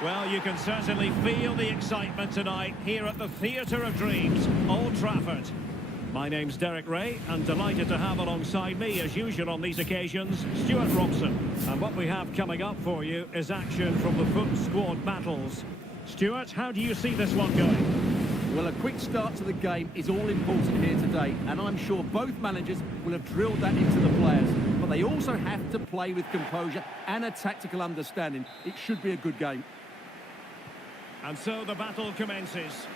Well, you can certainly feel the excitement tonight here at the Theatre of Dreams, Old Trafford. My name's Derek Ray, and delighted to have alongside me, as usual on these occasions, Stuart Robson. And what we have coming up for you is action from the FUT squad battles. Stuart, how do you see this one going? Well, a quick start to the game is all important here today, and I'm sure both managers will have drilled that into the players. But they also have to play with composure and a tactical understanding. It should be a good game. And so the battle commences.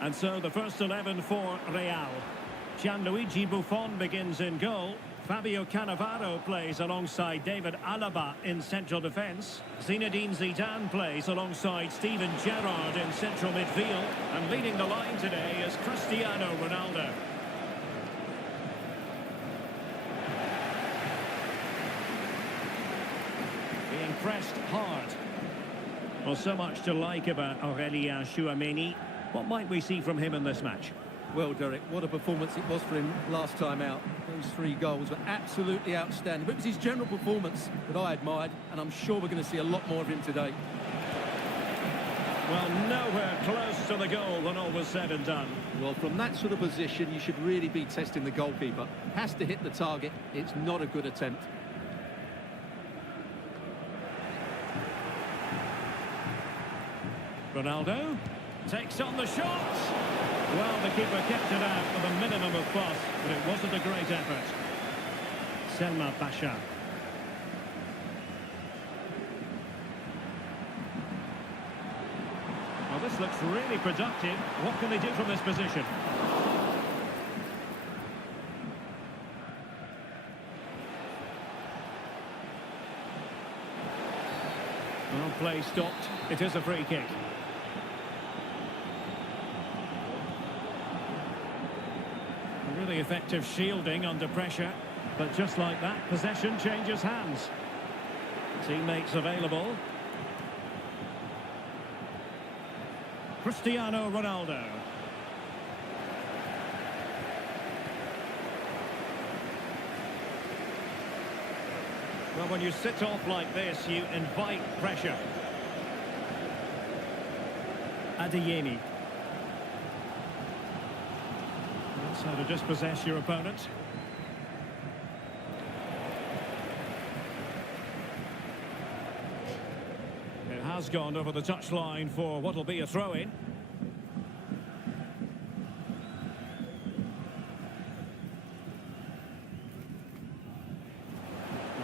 And so the first 11 for Real. Gianluigi Buffon begins in goal. Fabio Cannavaro plays alongside David Alaba in central defence. Zinedine Zidane plays alongside Steven Gerrard in central midfield. And leading the line today is Cristiano Ronaldo. Being pressed hard. Well, so much to like about Aurélien Tchouameni. What might we see from him in this match? Well, Derek, what a performance it was for him last time out. Those 3 goals were absolutely outstanding. But it was his general performance that I admired, and I'm sure we're going to see a lot more of him today. Well, nowhere close to the goal when all was said and done. Well, from that sort of position, you should really be testing the goalkeeper. Has to hit the target. It's not a good attempt. Ronaldo takes on the shot. Well, the keeper kept it out with a minimum of fuss, but it wasn't a great effort. Selma Basha. Well, this looks really productive. What can they do from this position? Well, play stopped. It is a free kick. Really effective shielding under pressure, but just like that, possession changes hands. Teammates available. Cristiano Ronaldo. Well, when you sit off like this, you invite pressure. Adeyemi. That's how to dispossess your opponent. It has gone over the touchline for what will be a throw-in.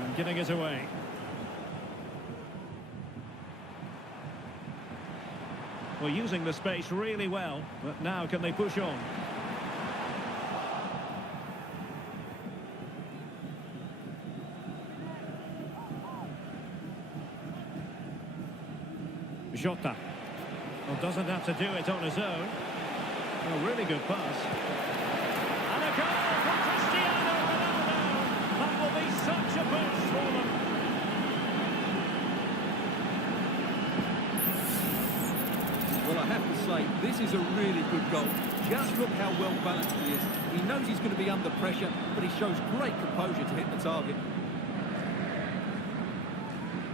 And giving it away. Well, using the space really well, but now can they push on? Jota. Well, doesn't have to do it on his own. A really good pass. And a goal for Cristiano Ronaldo. That will be such a boost for them. Well, I have to say, this is a really good goal. Just look how well balanced he is. He knows he's going to be under pressure, but he shows great composure to hit the target.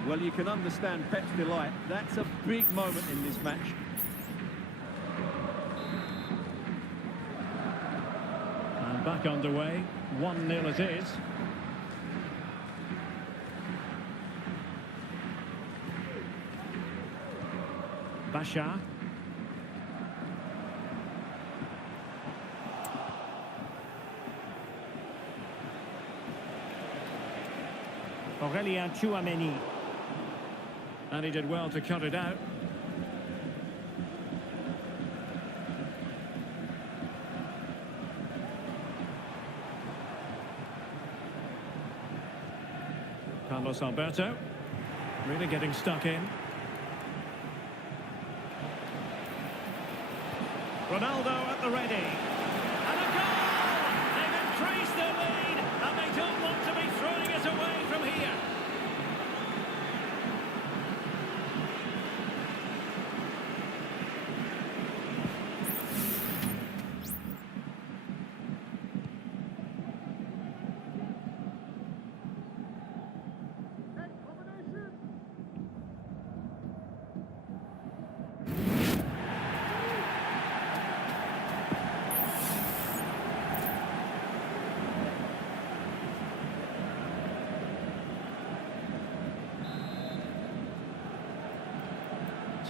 Well, you can understand Pep's delight. That's a big moment in this match. And back underway. 1-0 it is. Basha. Aurélien Tchouameni. And he did well to cut it out. Carlos Alberto. Really getting stuck in. Ronaldo at the ready. And a goal! They've increased their lead, and they don't want to be throwing it away from here.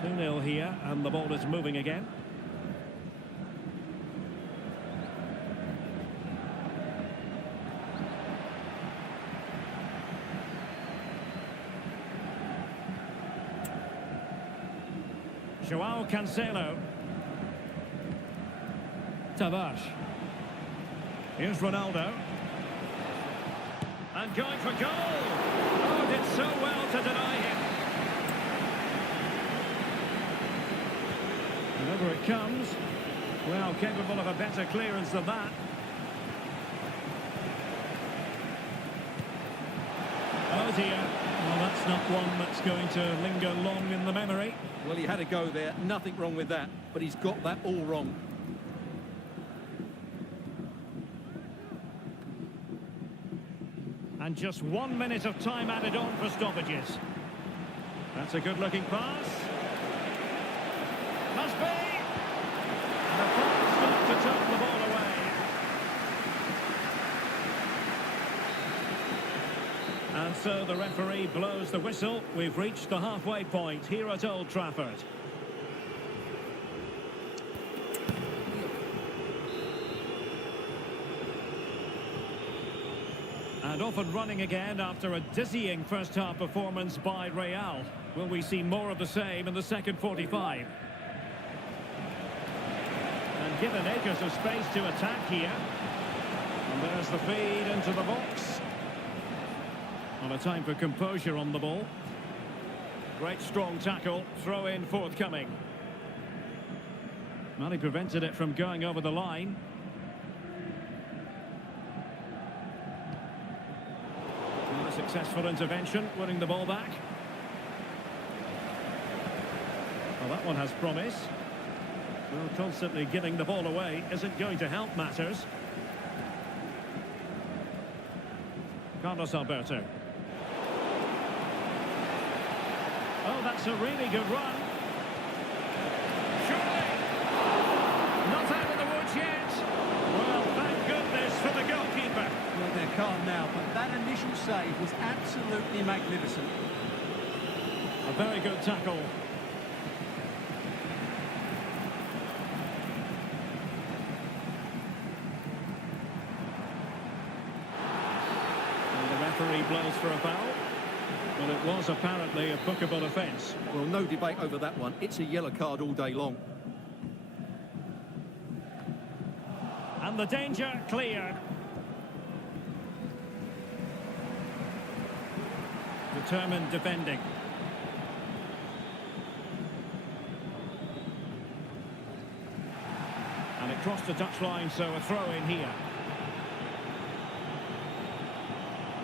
2-0 here, and the ball is moving again. Joao Cancelo. Tavares. Here's Ronaldo. And going for goal. Oh, did so well to deny him. Whenever it comes, well, capable of a better clearance than that. Oh dear. Well, that's not one that's going to linger long in the memory. Well, he had a go there. Nothing wrong with that. But he's got that all wrong. And just 1 minute of time added on for stoppages. That's a good-looking pass. Must be. And a fine stop to turn the ball away. And so the referee blows the whistle. We've reached the halfway point here at Old Trafford. And off and running again after a dizzying first-half performance by Real. Will we see more of the same in the second 45? And given acres of space to attack here. And there's the feed into the box. On a time for composure on the ball. Great strong tackle, throw in forthcoming. Well, he prevented it from going over the line. A successful intervention, winning the ball back. Well, that one has promise. Well, constantly giving the ball away isn't going to help matters. Carlos Alberto. Oh, that's a really good run. Surely. Not out of the woods yet. Well, thank goodness for the goalkeeper. Well, they're calm now, but that initial save was absolutely magnificent. A very good tackle. And the referee blows for a foul. Well, it was apparently a bookable offence. Well, no debate over that one. It's a yellow card all day long. And the danger cleared. Determined defending. And it crossed the touchline, so a throw in here.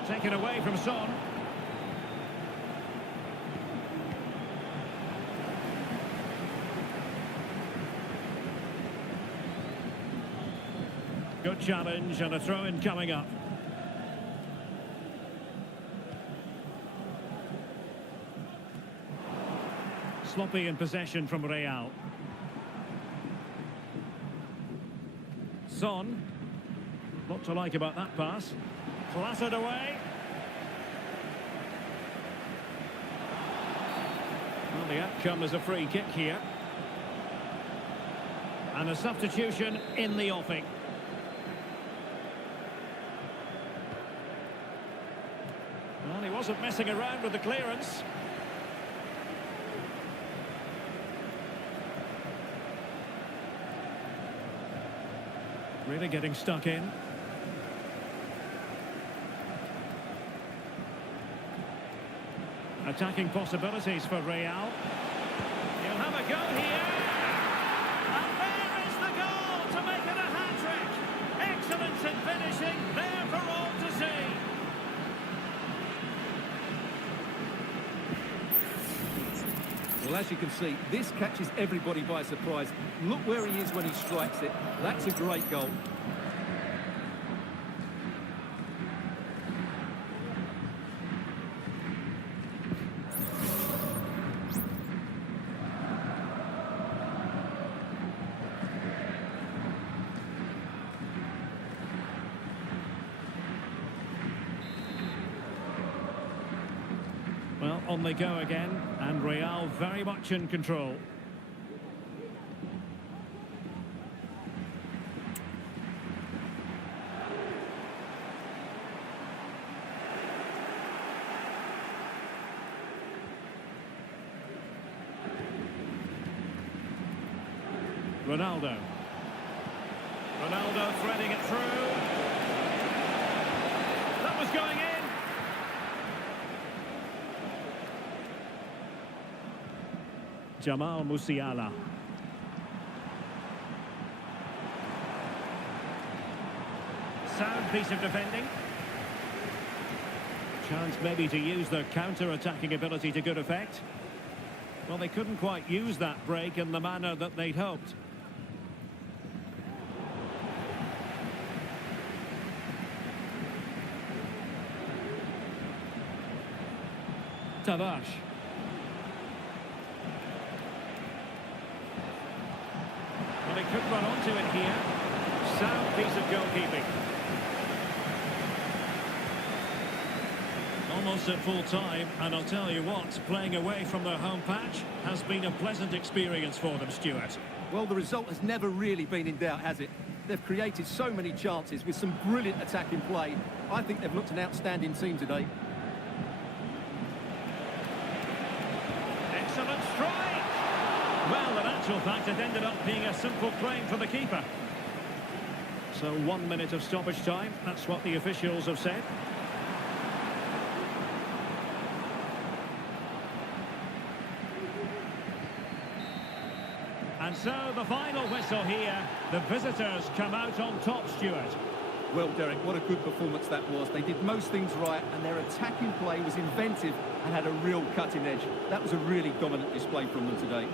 Taken away from Son. Good challenge and a throw in coming up. Sloppy in possession from Real. Son. Lot to like about that pass. Clattered away. Well, the outcome is a free kick here. And a substitution in the offing. Well, he wasn't messing around with the clearance. Really getting stuck in. Attacking possibilities for Real. He'll have a go here. And there is the goal to make it a hat-trick. Excellence in finishing, there for all to see. Well, as you can see, this catches everybody by surprise. Look where he is when he strikes it. That's a great goal. Well, on they go again, and Real very much in control. Ronaldo. Ronaldo threading it through. That was going in. Jamal Musiala. Sound piece of defending. Chance maybe to use their counter-attacking ability to good effect. Well, they couldn't quite use that break in the manner that they'd hoped. Tavares. Well, he could run onto it here. Sound piece of goalkeeping. Almost at full time, and I'll tell you what, playing away from their home patch has been a pleasant experience for them, Stuart. Well, the result has never really been in doubt, has it? They've created so many chances with some brilliant attacking play. I think they've looked an outstanding team today. Excellent strike! Well, in actual fact, it ended up being a simple claim for the keeper. So 1 minute of stoppage time, that's what the officials have said. And so the final whistle here. The visitors come out on top, Stuart. Well, Derek, what a good performance that was. They did most things right, and their attacking play was inventive and had a real cutting edge. That was a really dominant display from them today.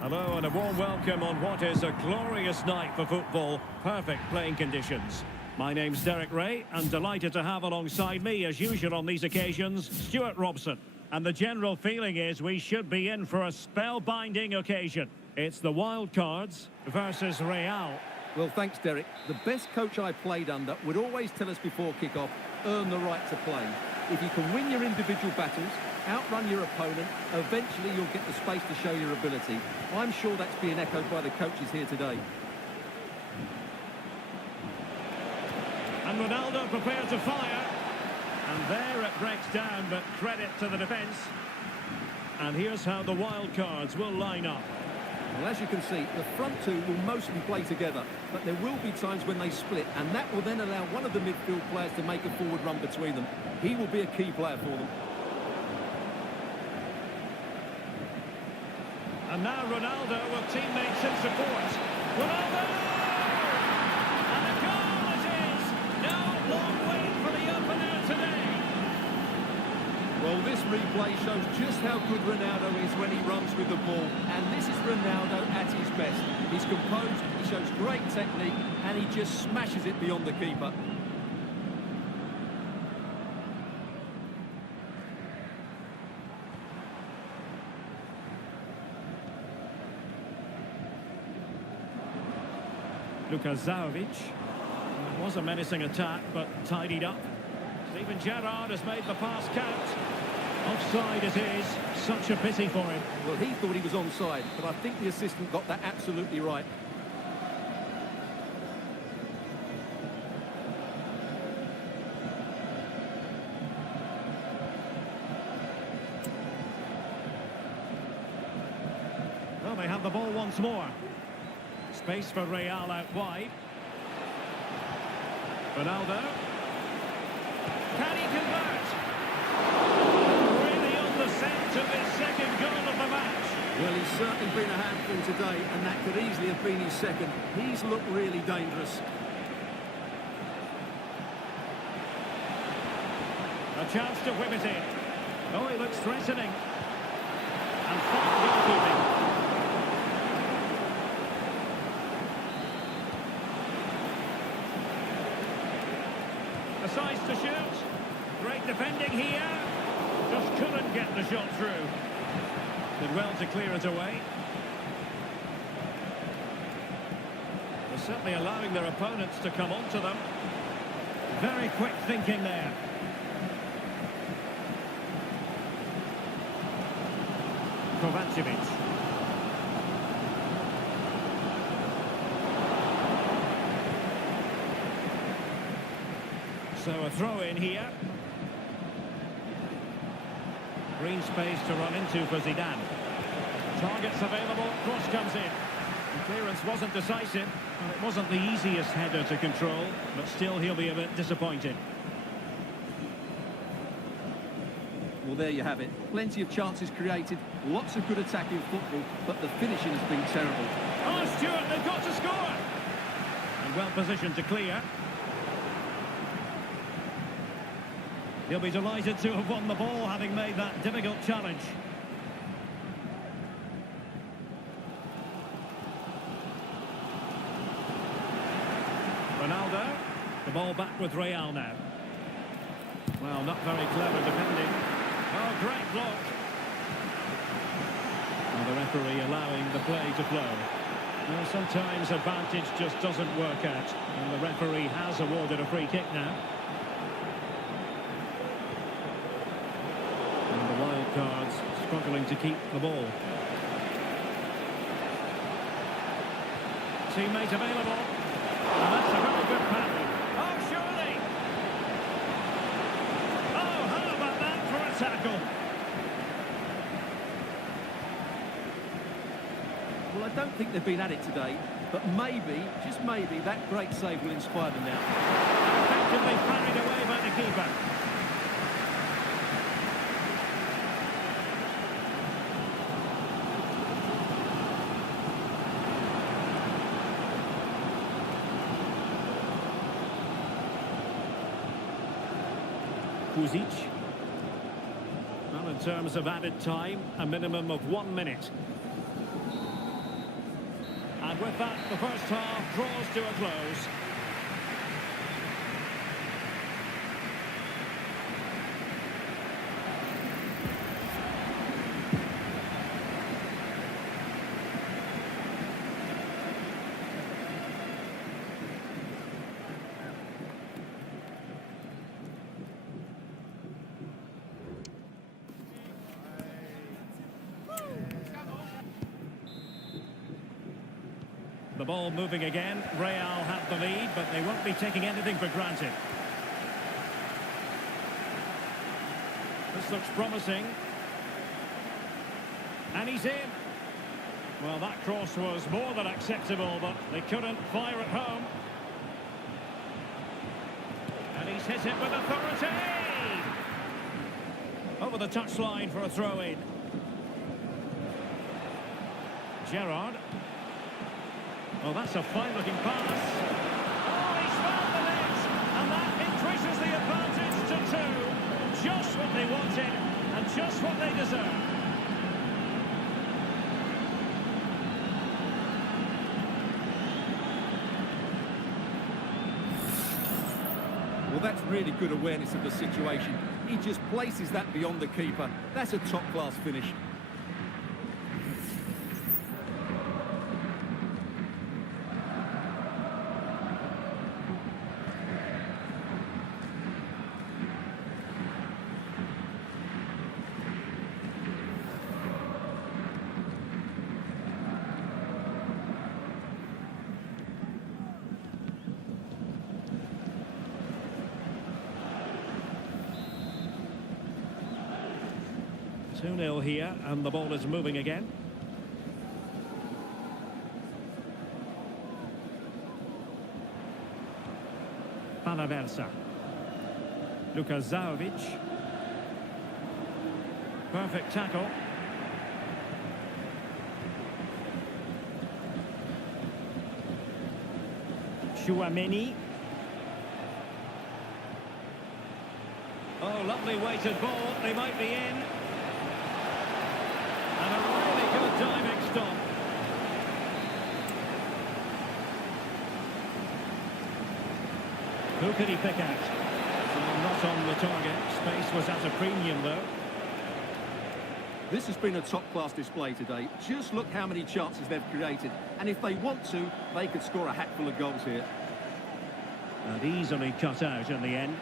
Hello and a warm welcome on what is a glorious night for football. Perfect playing conditions. My name's Derek Ray, and delighted to have alongside me, as usual on these occasions, Stuart Robson. And the general feeling is we should be in for a spellbinding occasion. It's the wild cards versus Real. Well, thanks, Derek. The best coach I played under would always tell us before kick-off, earn the right to play. If you can win your individual battles, outrun your opponent, eventually you'll get the space to show your ability. I'm sure that's being echoed by the coaches here today. And Ronaldo prepared to fire. And there it breaks down, but credit to the defence. And here's how the wild cards will line up. Well, as you can see, the front two will mostly play together, but there will be times when they split, and that will then allow one of the midfield players to make a forward run between them. He will be a key player for them. And now Ronaldo with teammates in support. Ronaldo! And a goal it is! No long wait for the opener today. Well, this replay shows just how good Ronaldo is when he runs with the ball. And this is Ronaldo at his best. He's composed, he shows great technique, and he just smashes it beyond the keeper. Zajovic. It was a menacing attack, but tidied up. Steven Gerrard has made the pass count. Offside it is. Such a pity for him. Well, he thought he was onside, but I think the assistant got that absolutely right. Well, they have the ball once more. Space for Real out wide. Ronaldo. Can he convert? Really on the scent of his second goal of the match. Well, he's certainly been a handful today, and that could easily have been his second. He's looked really dangerous. A chance to whip it in. Oh, he looks threatening. And fine goalkeeping. A size to shoot. Great defending here. Just couldn't get the shot through. Did well to clear it away. They're certainly allowing their opponents to come onto them. Very quick thinking there. Kovacevic. So a throw in here. Green space to run into for Zidane. Targets available, cross comes in. The clearance wasn't decisive, and it wasn't the easiest header to control, but still he'll be a bit disappointed. Well, there you have it. Plenty of chances created, lots of good attacking football, but the finishing has been terrible. Oh, Stewart, they've got to score! And well positioned to clear. He'll be delighted to have won the ball, having made that difficult challenge. Ronaldo, the ball back with Real now. Well, not very clever defending. Oh, great block. And the referee allowing the play to flow. Well, sometimes advantage just doesn't work out, and the referee has awarded a free kick now. Cards struggling to keep the ball. Teammate available. And that's a very good pass. Oh, surely! Oh, how about that for a tackle? Well, I don't think they've been at it today, but maybe, just maybe, that great save will inspire them now. Effectively carried away by the keeper. Puzic. Well, in terms of added time, a minimum of 1 minute. And with that, the first half draws to a close. The ball moving again. Real have the lead, but they won't be taking anything for granted. This looks promising. And he's in. Well, that cross was more than acceptable, but they couldn't fire it home. And he's hit it with authority. Over the touchline for a throw-in. Gerrard. Well, that's a fine-looking pass. Oh, he's found the net! And that increases the advantage to 2. Just what they wanted, and just what they deserve. Well, that's really good awareness of the situation. He just places that beyond the keeper. That's a top-class finish. Two-nil here, and the ball is moving again. Palaversa. Lukasovic. Perfect tackle. Chouameni. Oh, lovely weighted ball. They might be in. And a really good diving stop. Who could he pick out? Well, not on the target. Space was at a premium, though. This has been a top-class display today. Just look how many chances they've created. And if they want to, they could score a hatful of goals here. And easily cut out in the end.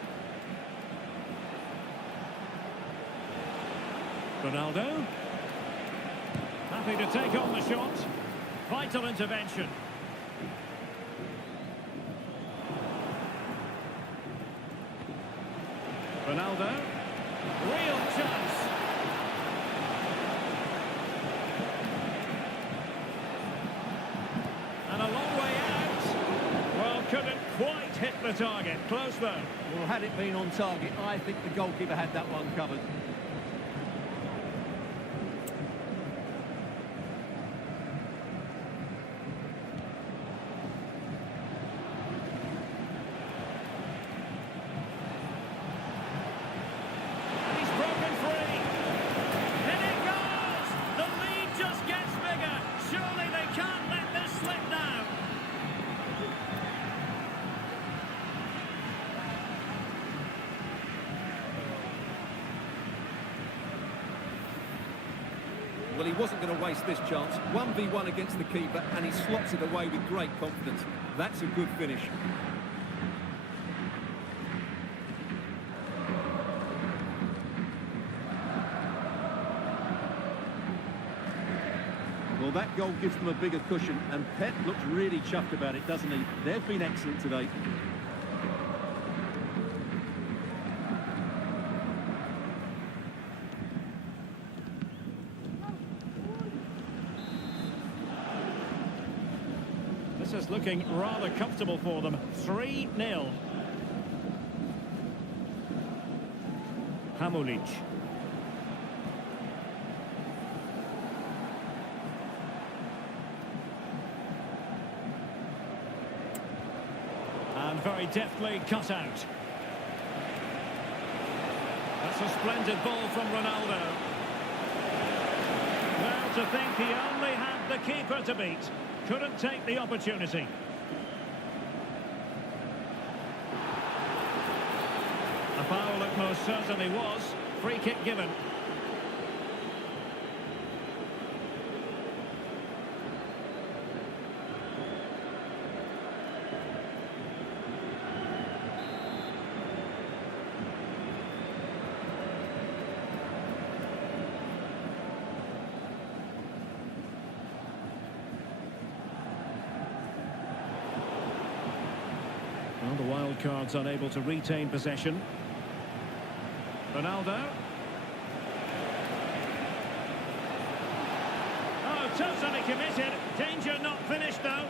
Ronaldo. Happy to take on the shot. Vital intervention. Ronaldo. Real chance. And a long way out. Well, couldn't quite hit the target. Close though. Well, had it been on target, I think the goalkeeper had that one covered. Well, he wasn't going to waste this chance. 1v1 against the keeper, and he slots it away with great confidence. That's a good finish. Well, that goal gives them a bigger cushion, and Pep looks really chuffed about it, doesn't he? They've been excellent today. This is looking rather comfortable for them. 3-0. Hamulic. And very deftly cut out. That's a splendid ball from Ronaldo. Well, to think he only had the keeper to beat. Couldn't take the opportunity. A foul it most certainly was. Free kick given. Well, the wild card's unable to retain possession. Ronaldo. Totally committed. Danger not finished though.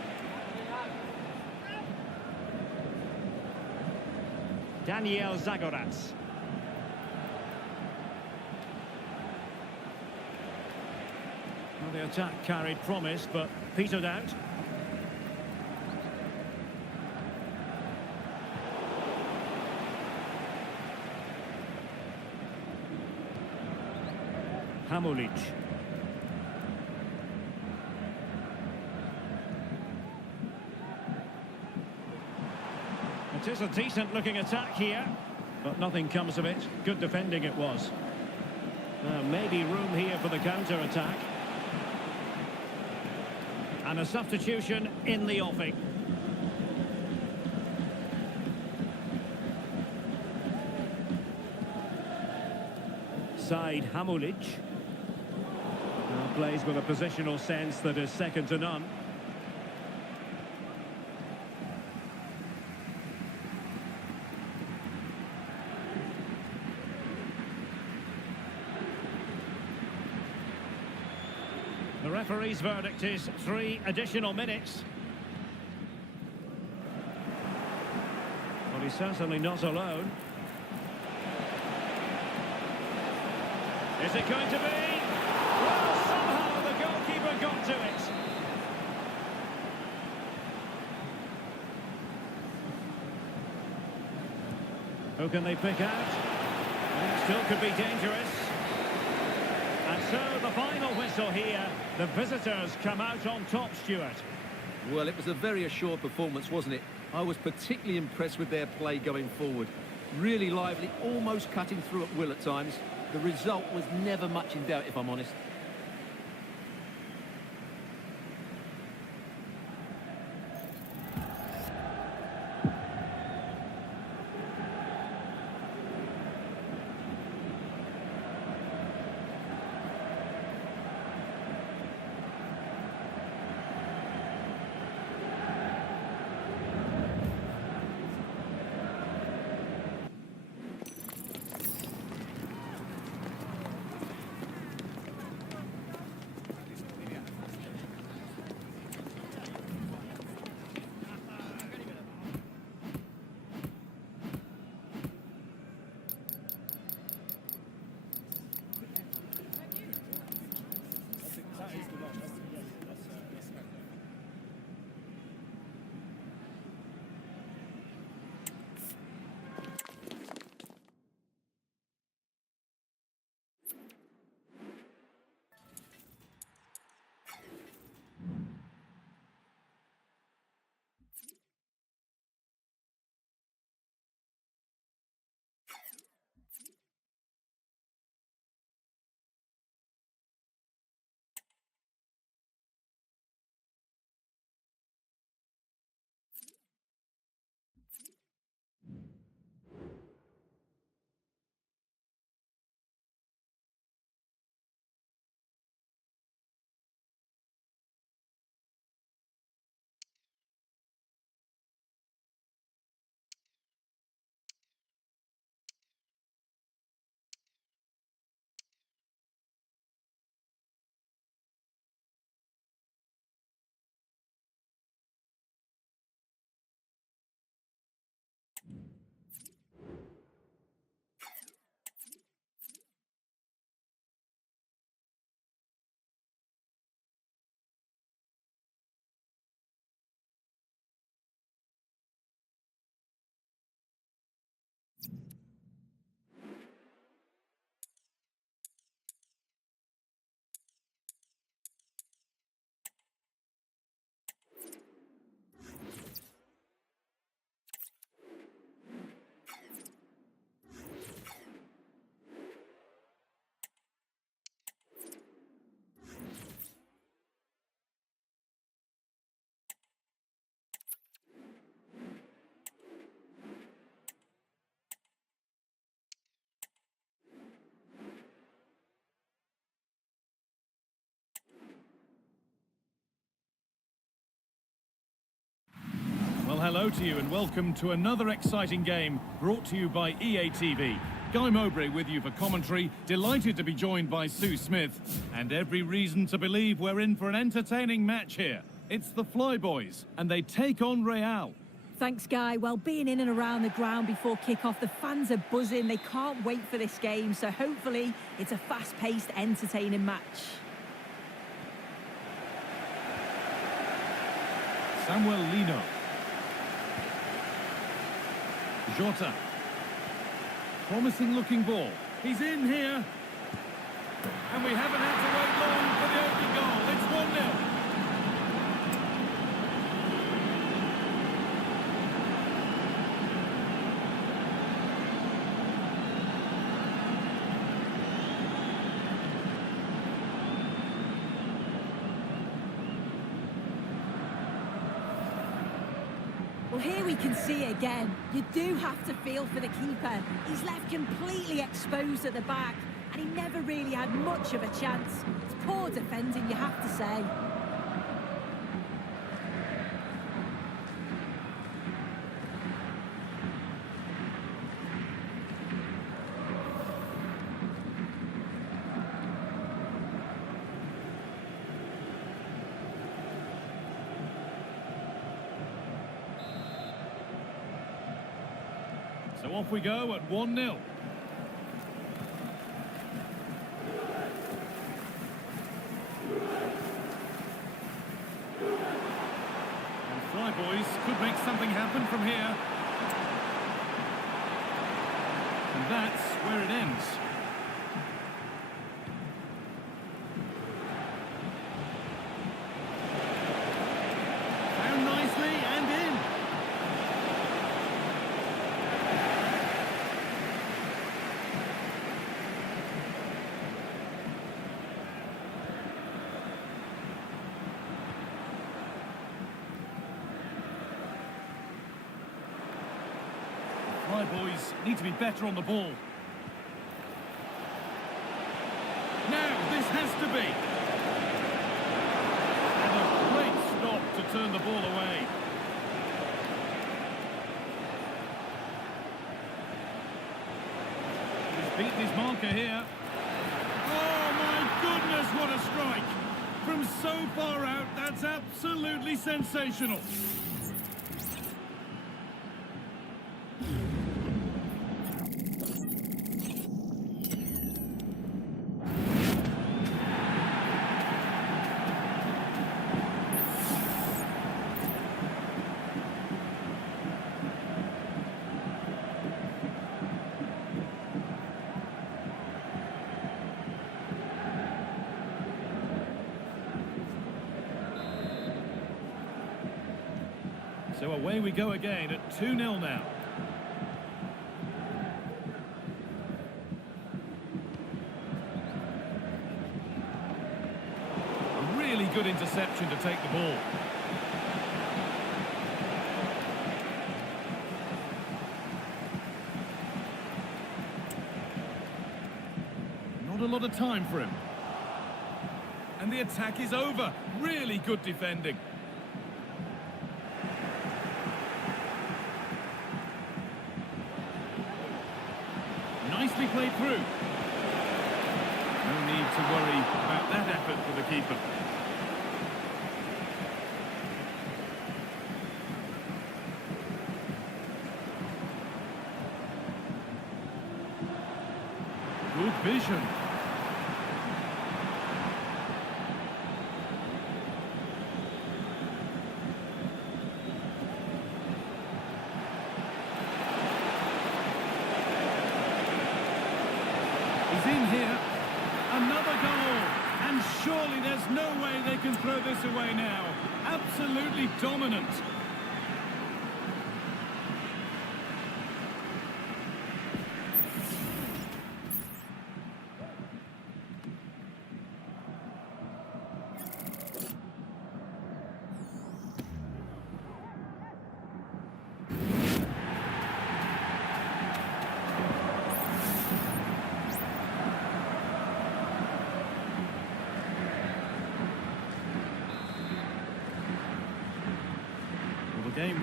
Daniel Zagoras. Well, the attack carried promise, but petered out. Hamulic. It is a decent-looking attack here, but nothing comes of it. Good defending it was. Maybe room here for the counter-attack. And a substitution in the offing. Side Hamulic. Now plays with a positional sense that is second to none. The referee's verdict is 3 additional minutes. Well, he's certainly not alone. Is it going to be? Well, somehow the goalkeeper got to it. Who can they pick out? It still could be dangerous. And so the final whistle here. The visitors come out on top, Stuart. Well, it was a very assured performance, wasn't it? I was particularly impressed with their play going forward. Really lively, almost cutting through at will at times. The result was never much in doubt, if I'm honest. Well, hello to you and welcome to another exciting game brought to you by EA TV. Guy Mowbray with you for commentary. Delighted to be joined by Sue Smith. And every reason to believe we're in for an entertaining match here. It's the Flyboys, and they take on Real. Thanks, Guy. Well, being in and around the ground before kick-off, the fans are buzzing. They can't wait for this game, so hopefully it's a fast-paced, entertaining match. Samuel Lino. Jota. Promising looking ball. He's in here. And we haven't had to wait long for the opening goal. It's 1-0. Well, here we can see it again. You do have to feel for the keeper. He's left completely exposed at the back, and he never really had much of a chance. It's poor defending, you have to say. So off we go at 1-0. And Flyboys could make something happen from here. And that's where it ends. Found nicely and in. Boys need to be better on the ball. Now, this has to be. And a great stop to turn the ball away. He's beaten his marker here. Oh, my goodness, what a strike. From so far out, that's absolutely sensational. So away we go again at 2-0 now. A really good interception to take the ball. Not a lot of time for him. And the attack is over. Really good defending. Nicely played through. No need to worry about that effort for the keeper. Good vision. He's in here. Another goal. And surely there's no way they can throw this away now. Absolutely dominant.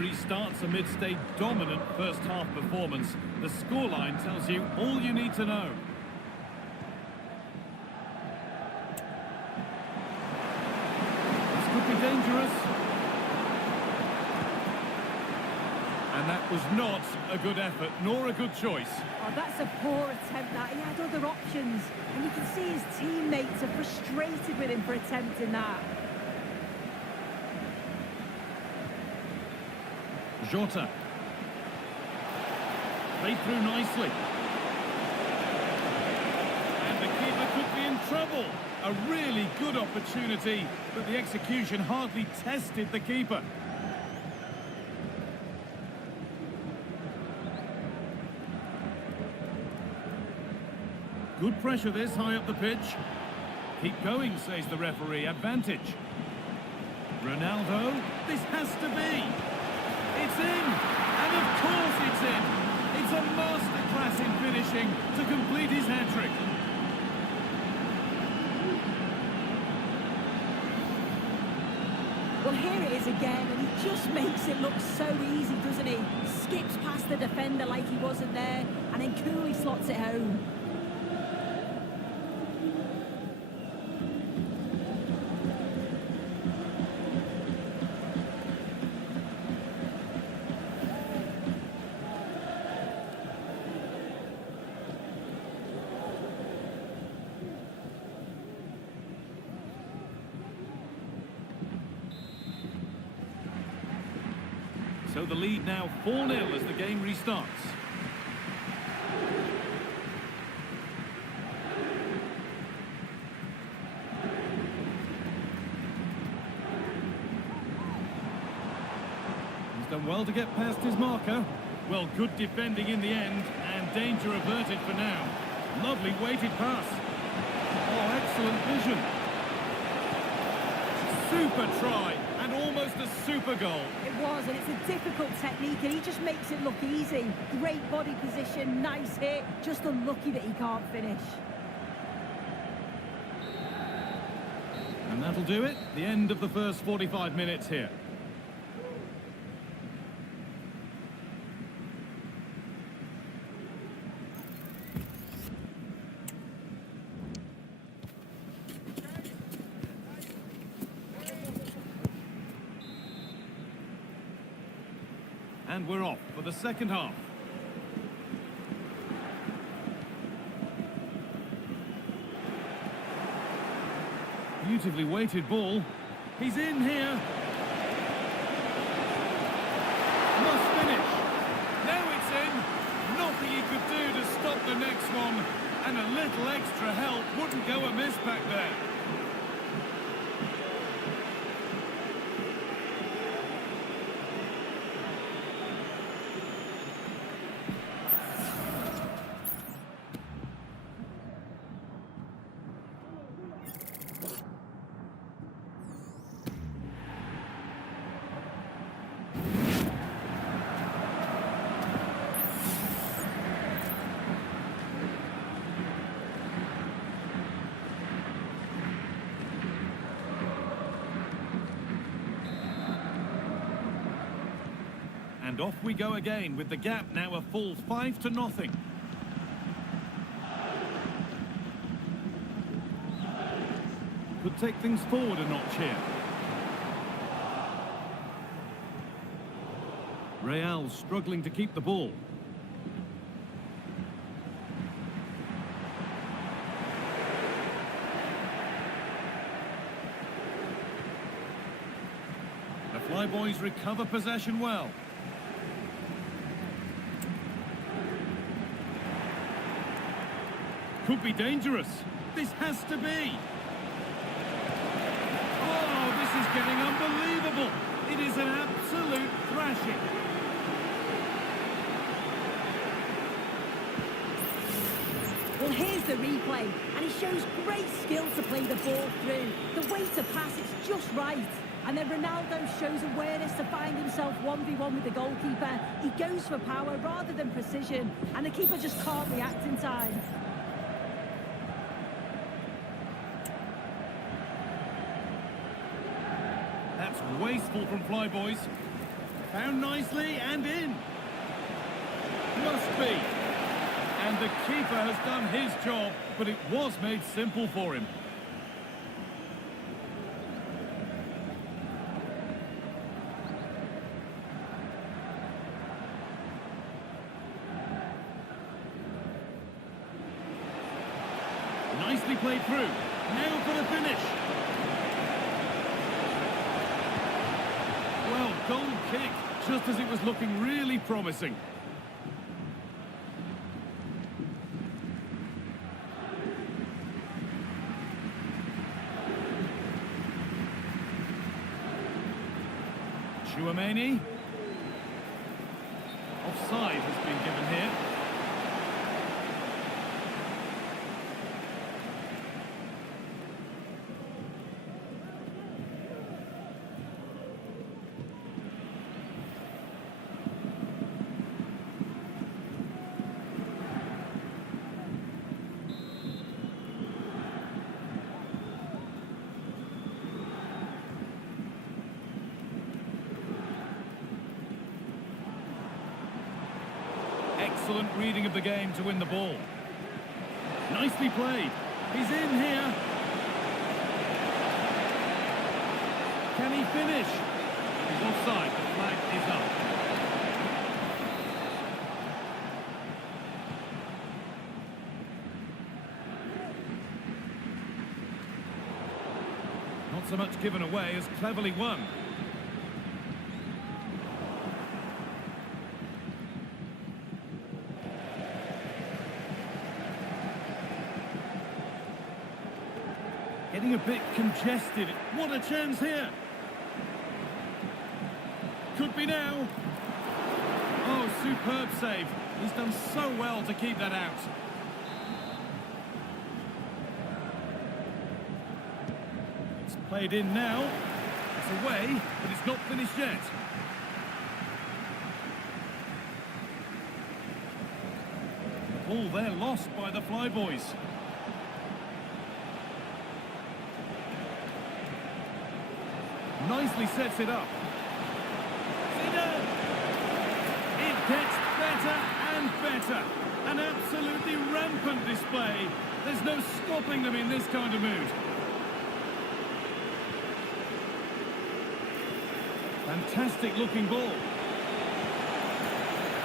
restarts amidst a dominant first-half performance. The scoreline tells you all you need to know. This could be dangerous. And that was not a good effort, nor a good choice. Oh, that's a poor attempt, that. He had other options. And you can see his teammates are frustrated with him for attempting that. Jota. Played through nicely. And the keeper could be in trouble. A really good opportunity, but the execution hardly tested the keeper. Good pressure this, high up the pitch. Keep going, says the referee. Advantage. Ronaldo. This has to be. It's in. And of course it's in. It's a masterclass in finishing to complete his hat-trick. Well, here it is again, and he just makes it look so easy, doesn't he? Skips past the defender like he wasn't there, and then coolly slots it home. So the lead now 4-0 as the game restarts. He's done well to get past his marker. Well, good defending in the end, and danger averted for now. Lovely weighted pass. Oh, excellent vision. Super try, and almost a super goal. It was, and it's a difficult technique, and he just makes it look easy. Great body position, nice hit, just unlucky that he can't finish. And that'll do it. The end of the first 45 minutes here. And we're off for the second half. Beautifully weighted ball. He's in here. Must finish. Now it's in. Nothing he could do to stop the next one. And a little extra help wouldn't go amiss back there. And off we go again, with the gap now a full 5-0. Could take things forward a notch here. Real struggling to keep the ball. The Flyboys recover possession well. Could be dangerous. This has to be. Oh, this is getting unbelievable. It is an absolute thrashing. Well, here's the replay, and he shows great skill to play the ball through. The way to pass, it's just right. And then Ronaldo shows awareness to find himself 1v1 with the goalkeeper. He goes for power rather than precision, and the keeper just can't react in time. That's wasteful from Flyboys. Found nicely and in. Must be. And the keeper has done his job, but it was made simple for him. Nicely played through. Now for the finish. Well, goal kick, just as it was looking really promising. Chouameni. Offside has been given here. Excellent reading of the game to win the ball. Nicely played. He's in here. Can he finish? He's offside. The flag is up. Not so much given away as cleverly won. Getting a bit congested. What a chance here. Could be now. Oh, superb save. He's done so well to keep that out. It's played in now. It's away, but it's not finished yet. The ball there lost by the Flyboys. Nicely sets it up. Zidane! It gets better and better. An absolutely rampant display. There's no stopping them in this kind of mood. Fantastic looking ball.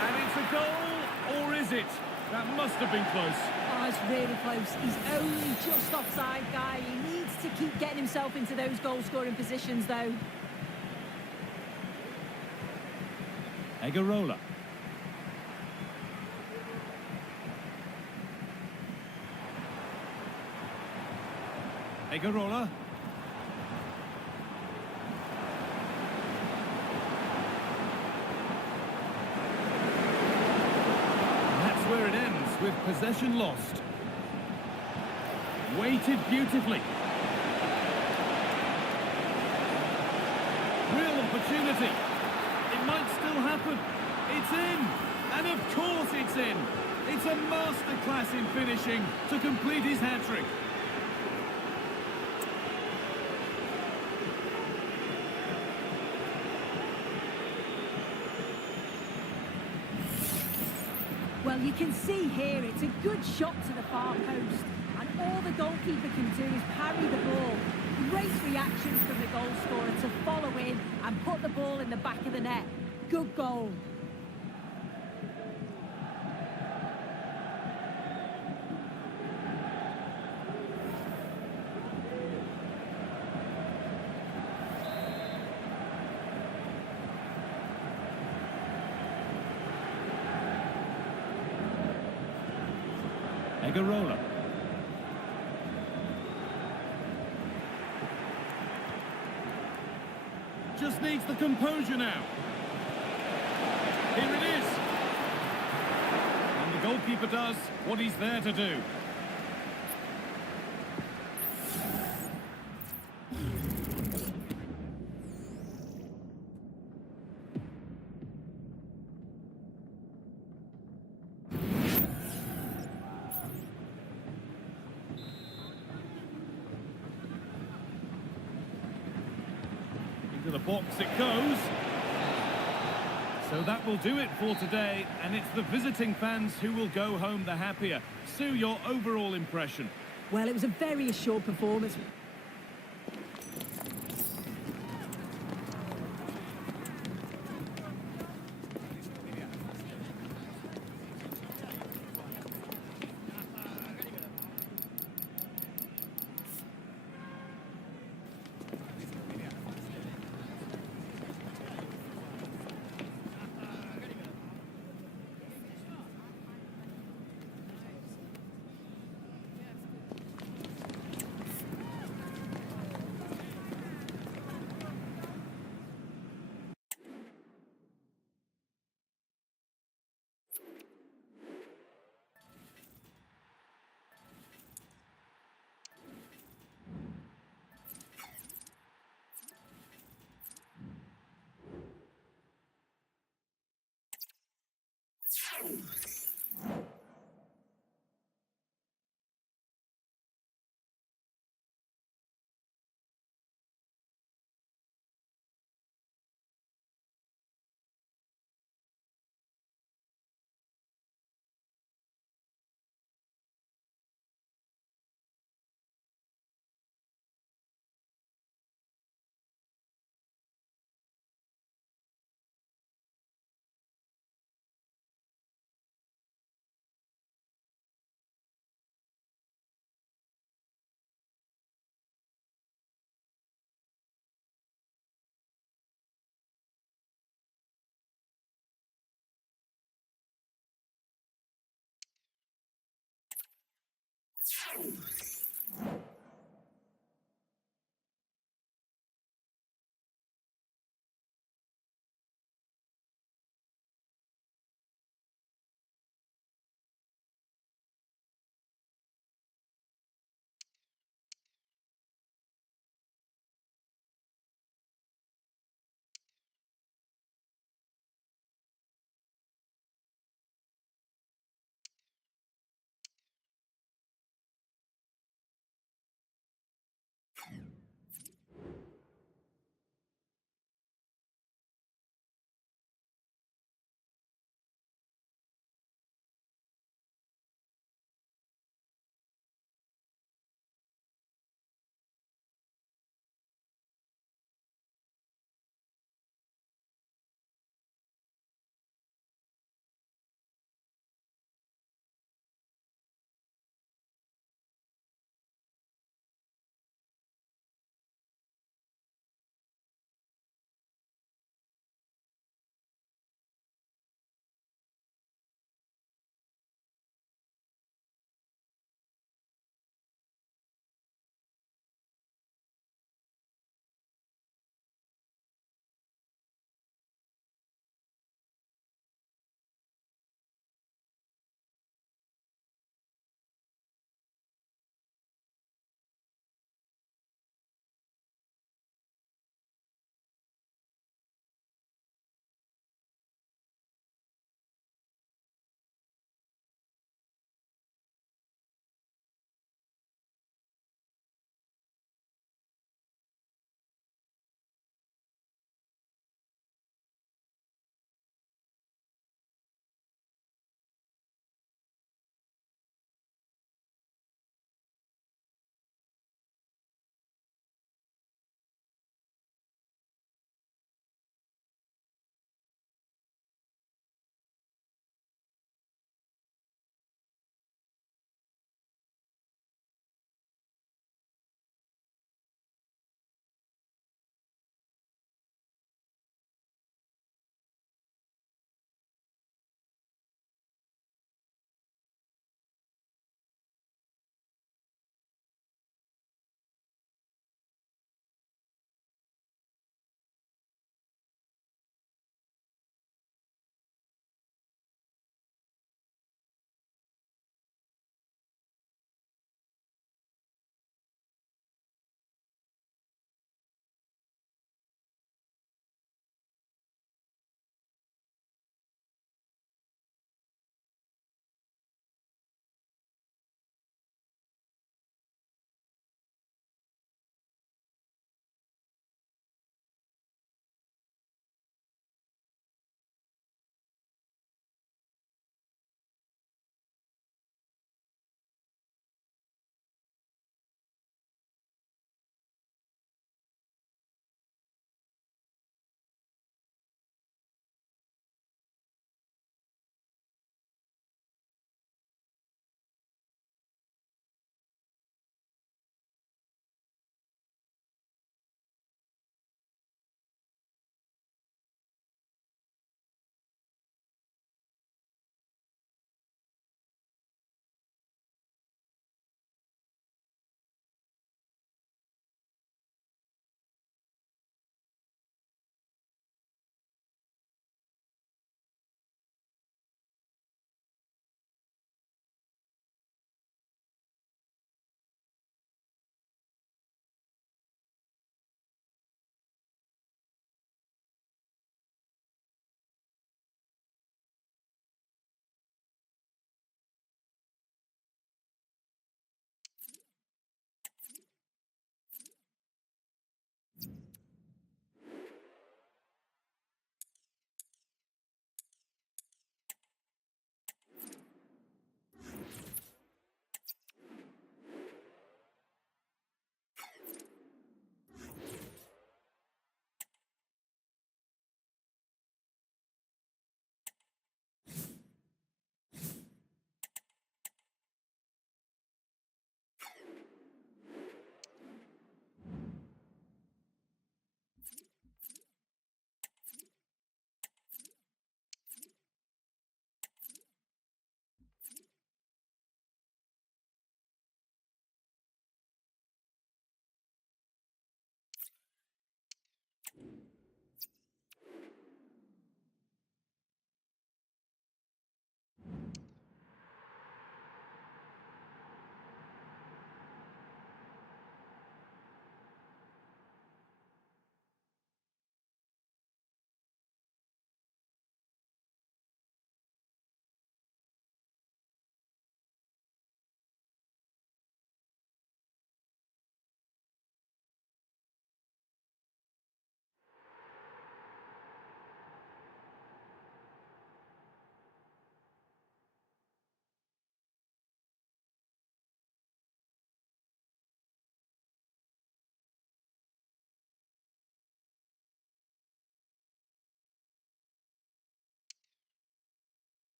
And it's a goal, or is it? That must have been close. Oh, it's really close. He's only just offside, guy. He needs to keep getting himself into those goal-scoring positions, though. Egarola. Egarola. Where it ends with possession lost. Weighted beautifully. Real opportunity. It might still happen. It's in. And of course it's in. It's a masterclass in finishing to complete his hat-trick. Well, you can see here it's a good shot to the far post. And all the goalkeeper can do is parry the ball. Great reactions from the goal scorer to follow in and put the ball in the back of the net. Good goal. Egarola. Just needs the composure now. Here it is. And the goalkeeper does what he's there to do. Into the box it goes. So that will do it for today, and it's the visiting fans who will go home the happier. Sue, your overall impression? Well, it was a very assured performance.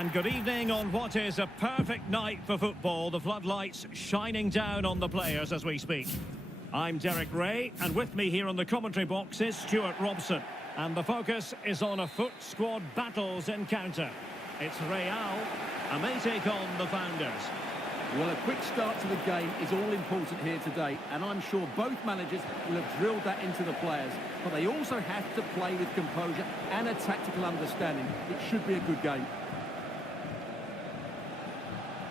And good evening on what is a perfect night for football. The floodlights shining down on the players as we speak. I'm Derek Ray, and with me here on the commentary box is Stuart Robson. And the focus is on a foot squad battles encounter. It's Real, and they take on the Founders. Well, a quick start to the game is all important here today, and I'm sure both managers will have drilled that into the players. But they also have to play with composure and a tactical understanding. It should be a good game.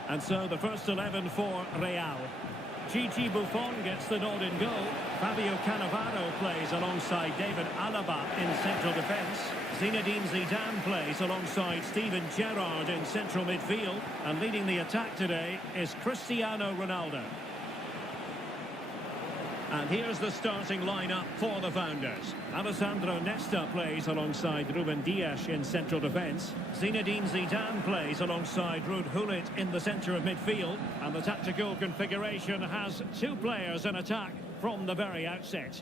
And so the first 11 for Real. Gigi Buffon gets the nod in goal. Fabio Cannavaro plays alongside David Alaba in central defence. Zinedine Zidane plays alongside Steven Gerrard in central midfield. And leading the attack today is Cristiano Ronaldo. And here's the starting lineup for the Founders. Alessandro Nesta plays alongside Ruben Dias in central defence. Zinedine Zidane plays alongside Ruud Gullit in the centre of midfield. And the tactical configuration has two players in attack from the very outset.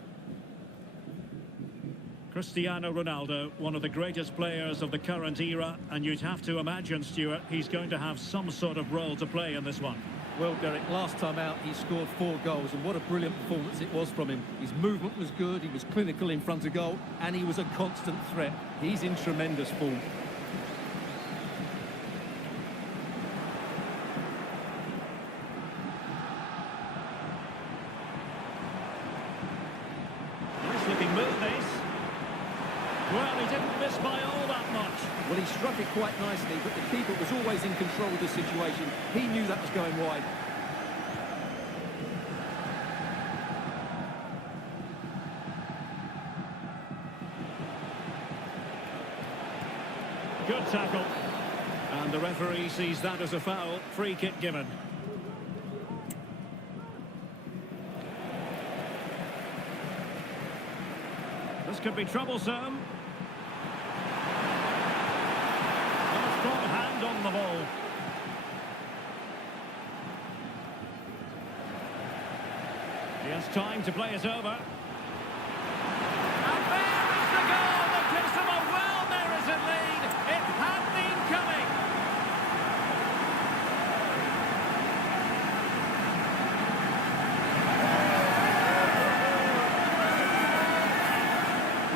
Cristiano Ronaldo, one of the greatest players of the current era, and you'd have to imagine, Stuart, he's going to have some sort of role to play in this one. Well, Derek, last time out he scored 4 goals, and what a brilliant performance it was from him. His movement was good, he was clinical in front of goal, and he was a constant threat. He's in tremendous form. Nice looking move, this. Well, he didn't miss by all that much. Well, he struck it quite nicely, but the keeper was always in control of the situation. He knew that was going wide. Good tackle. And the referee sees that as a foul. Free kick given. This could be troublesome. Strong hand on the ball. He has time to play it over. And there is the goal that gives them a well-merited lead. It had been coming.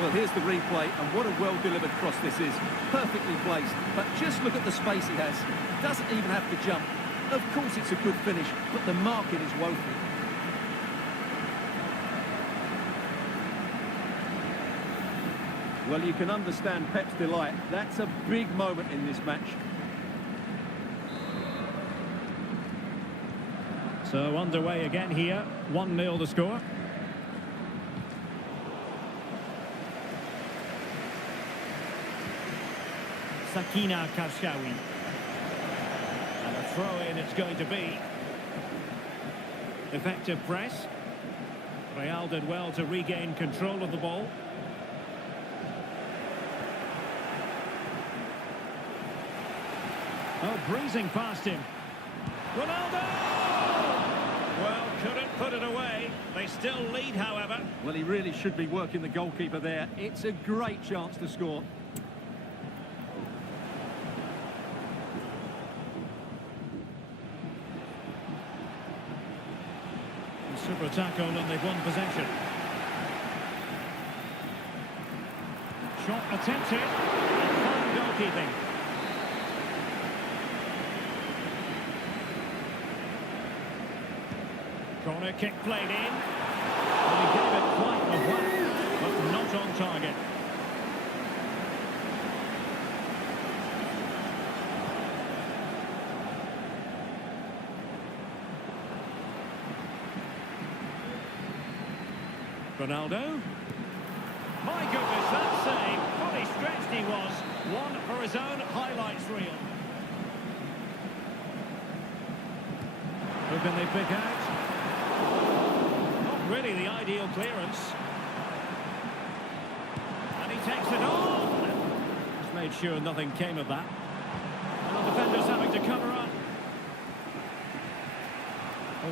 Well, here's the replay, and what a well-delivered cross this is. Perfectly placed, but just look at the space he has. Doesn't even have to jump. Of course it's a good finish, but the marking is woeful. Well, you can understand Pep's delight. That's a big moment in this match. So underway again here. 1-0 the score. Sakina Karshawi. And a throw-in it's going to be. Effective press. Real did well to regain control of the ball. Oh, breezing past him. Ronaldo! Well, couldn't put it away. They still lead, however. Well, he really should be working the goalkeeper there. It's a great chance to score. Super attack on and they've won possession. Shot attempted. Fine goalkeeping. Corner kick played in. He gave it quite a whack, but not on target. Ronaldo. My goodness, that save. Fully stretched he was. One for his own highlights reel. Who can they pick out? Not really the ideal clearance. And he takes it on. Just made sure nothing came of that. And the defenders having to cover up.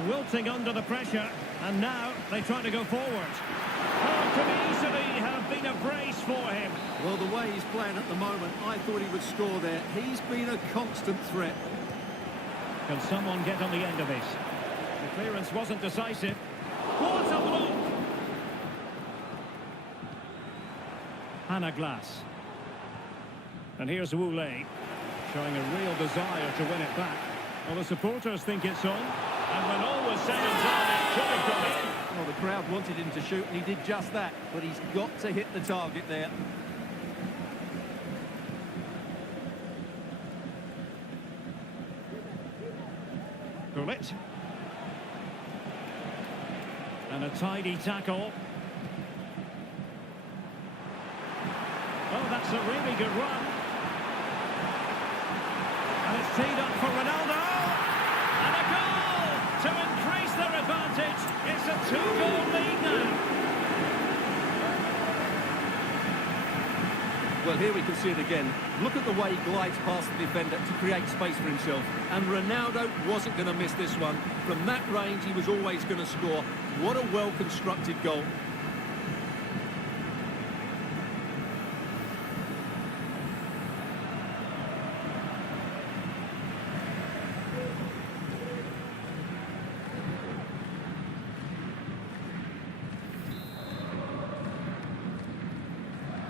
Wilting under the pressure, and now they try to go forward. Oh, could easily have been a brace for him. Well, the way he's playing at the moment, I thought he would score there. He's been a constant threat. Can someone get on the end of this? The clearance wasn't decisive. What a block! Hannah Glass. And here's Wu Lei, showing a real desire to win it back. Well, the supporters think it's on. And when all was said and done, it could have gone in. Well, the crowd wanted him to shoot, and he did just that. But he's got to hit the target there. Gullit. And a tidy tackle. Oh, that's a really good run. And it's teed up for Ronaldo. And a goal to increase their advantage. It's a 2-goal lead now. Well, here we can see it again. Look at the way he glides past the defender to create space for himself. And Ronaldo wasn't going to miss this one. From that range, he was always going to score. What a well-constructed goal.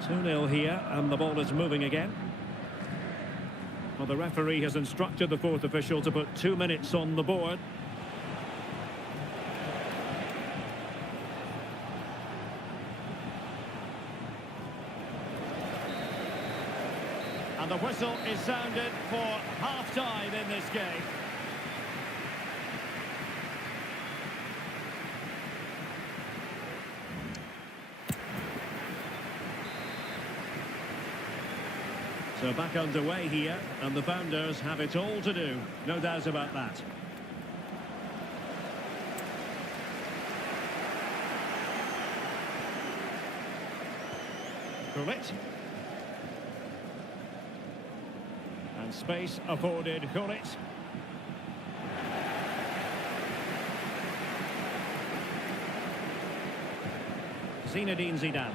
Two-nil here, and the ball is moving again. Well, the referee has instructed the fourth official to put 2 minutes on the board. And the whistle is sounded for half-time in this game. So back underway here, and the founders have it all to do. No doubt about that. Gullit. And space afforded Gullit. Zinedine Zidane.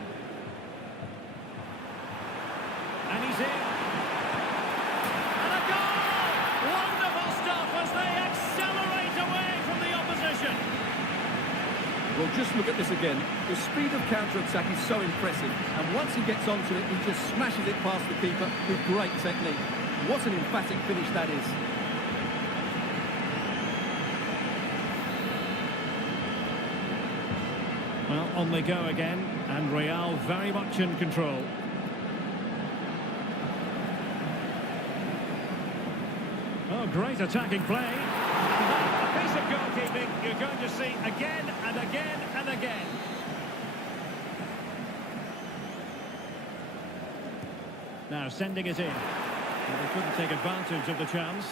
And he's in. And a goal! Wonderful stuff as they accelerate away from the opposition. Well, just look at this again. The speed of counter-attack is so impressive. And once he gets onto it, he just smashes it past the keeper with great technique. What an emphatic finish that is. Well, on they go again, and Real very much in control. Oh, great attacking play. And that, a piece of goalkeeping you're going to see again and again and again. Now sending it in. Well, they couldn't take advantage of the chance.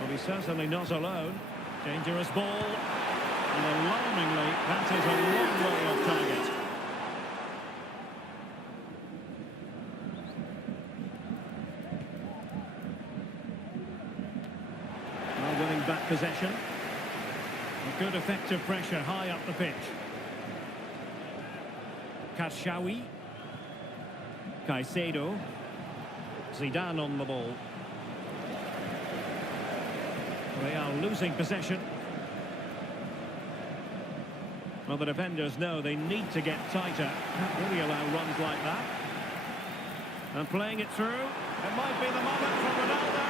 Well, he's certainly not alone. Dangerous ball. And alarmingly, that is a long way off target. Well, winning back possession. A good effective pressure high up the pitch. Kashawi. Caicedo. Zidane on the ball. They are losing possession. Well, the defenders know they need to get tighter. Can't really allow runs like that. And playing it through. It might be the moment for Ronaldo.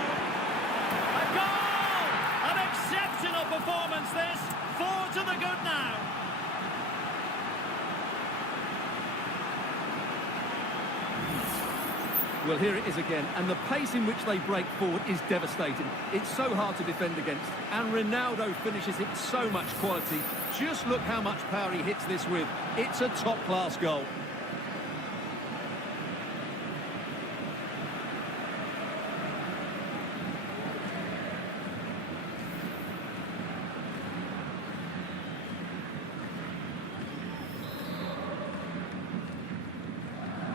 A goal! An exceptional performance this. 4 to the good now. Well, here it is again, and the pace in which they break forward is devastating. It's so hard to defend against, and Ronaldo finishes it so much quality. Just look how much power he hits this with. It's a top-class goal.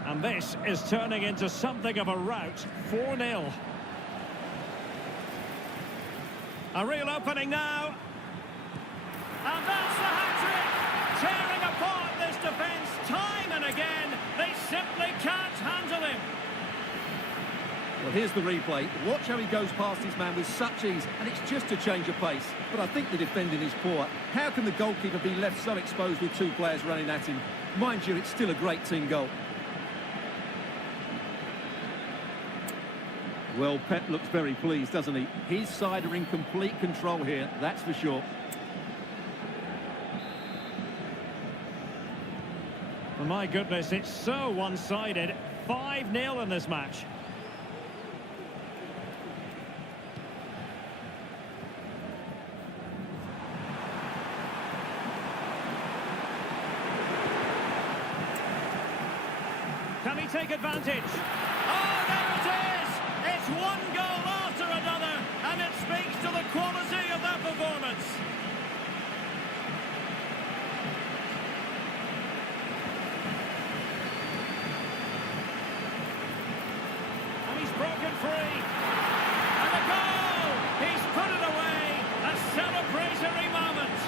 And this is turning into something of a rout. 4-0. A real opening now. And that's the hat-trick! Tearing apart this defence time and again. They simply can't handle him. Well, here's the replay. Watch how he goes past his man with such ease, and it's just a change of pace. But I think the defending is poor. How can the goalkeeper be left so exposed with two players running at him? Mind you, it's still a great team goal. Well, Pep looks very pleased, doesn't he? His side are in complete control here, that's for sure. Well, my goodness, it's so one-sided. 5-0 in this match. Can he take advantage? Oh, there it is! It's one goal after another, and it speaks to the quality of that performance. And he's broken free. And a goal! He's put it away! A celebratory moment!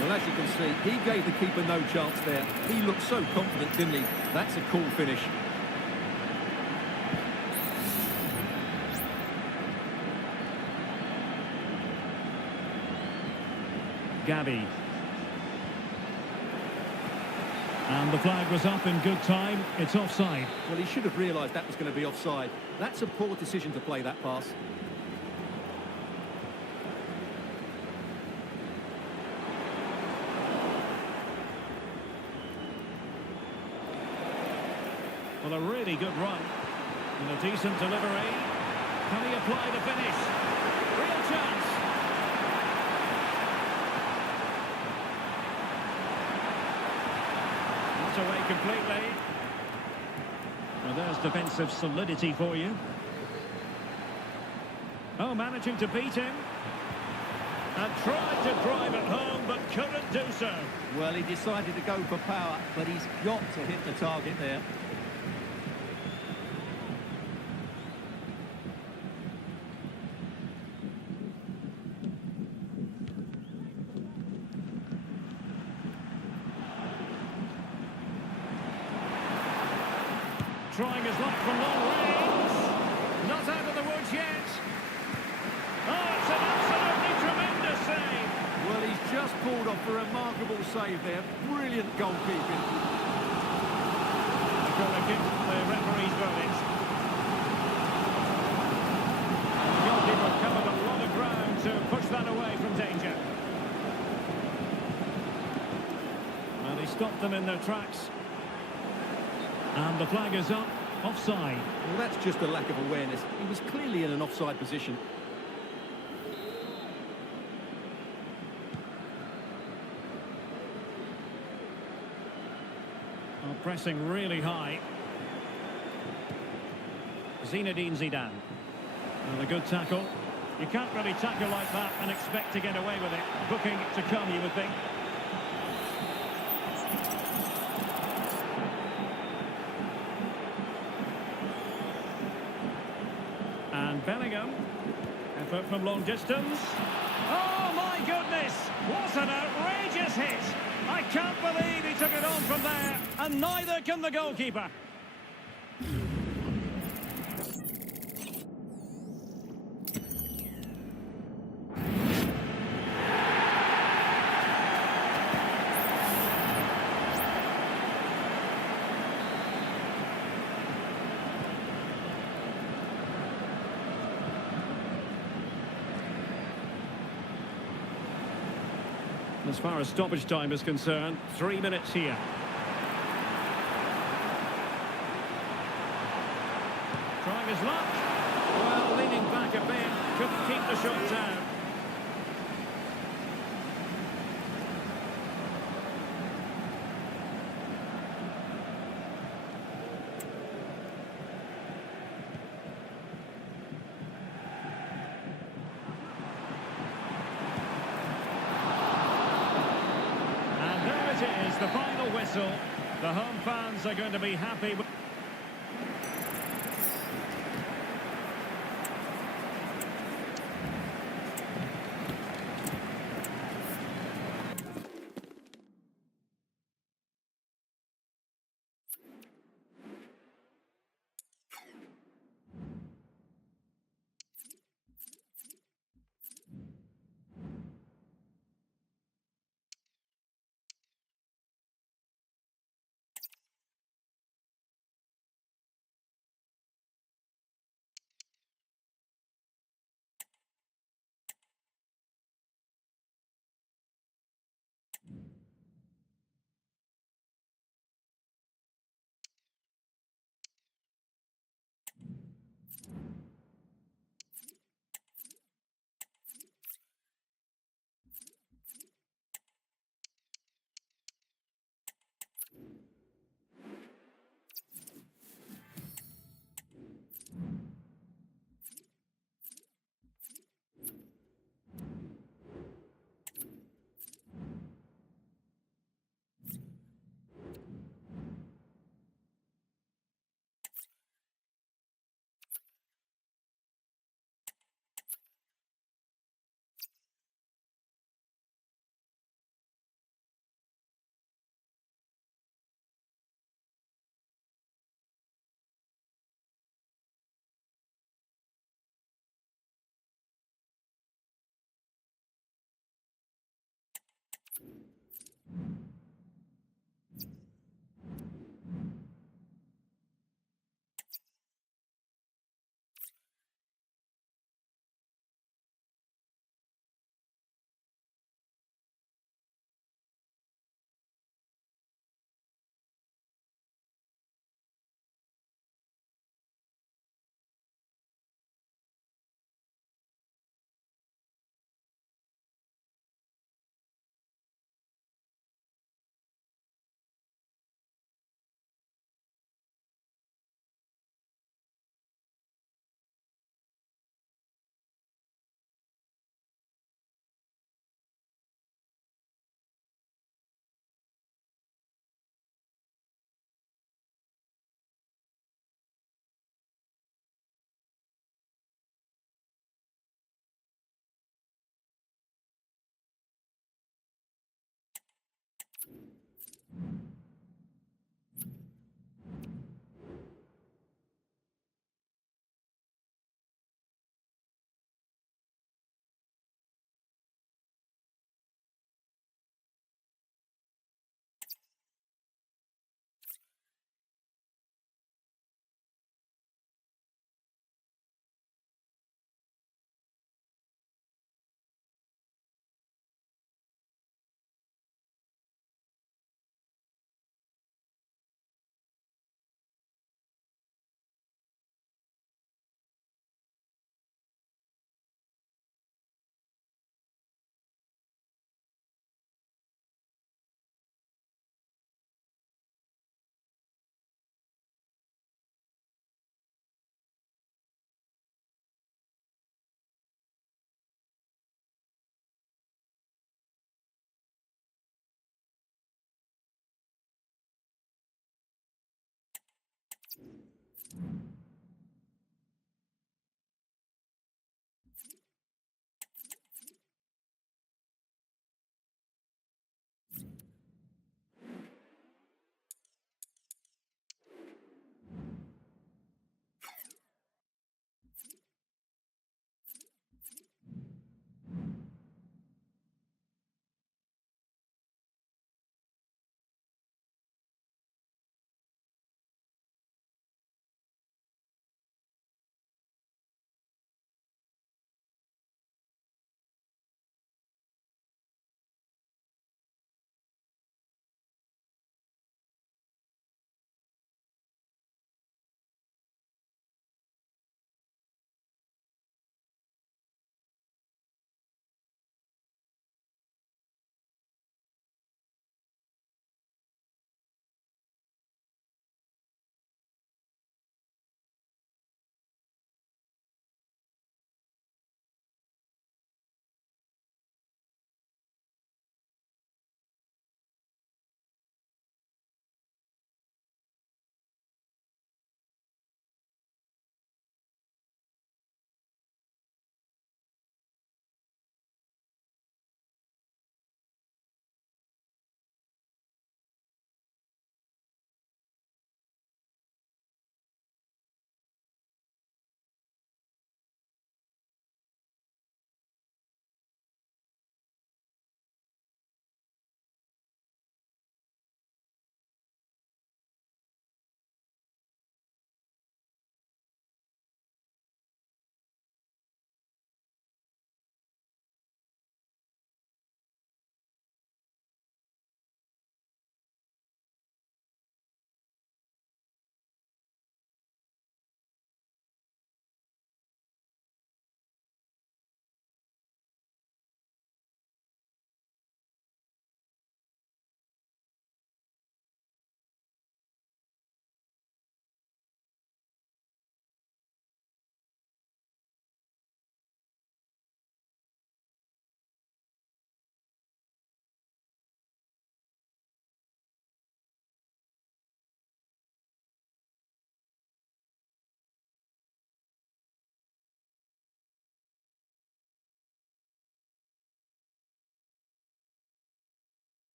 Well, as you can see, he gave the keeper no chance there. He looked so confident, didn't he? That's a cool finish. Gabby. And the flag was up in good time. It's offside. Well, he should have realised that was going to be offside. That's a poor decision to play that pass. Well, a really good run. And a decent delivery. Can he apply the finish? Real chance. Not away completely. Well, there's defensive solidity for you. Oh, managing to beat him. And tried to drive it home, but couldn't do so. Well, he decided to go for power, but he's got to hit the target there. Trying his luck from long range. Not out of the woods yet. Oh, it's an absolutely tremendous save. Well, he's just pulled off a remarkable save there. Brilliant goalkeeping. A corner kick, the referee's verdict. And the goalkeeper covered a lot of ground to push that away from danger. And he stopped them in their tracks. And the flag is up, offside. Well, that's just a lack of awareness. He was clearly in an offside position. Oh, pressing really high. Zinedine Zidane. And a good tackle. You can't really tackle like that and expect to get away with it. Booking to come, you would think. And Bellingham. Effort from long distance. Oh, my goodness! What an outrageous hit! I can't believe he took it on from there, and neither can the goalkeeper. As far as stoppage time is concerned, 3 minutes here. Trying his luck. Well, leaning back a bit, couldn't keep the shot down. The final whistle, The home fans are going to be happy with...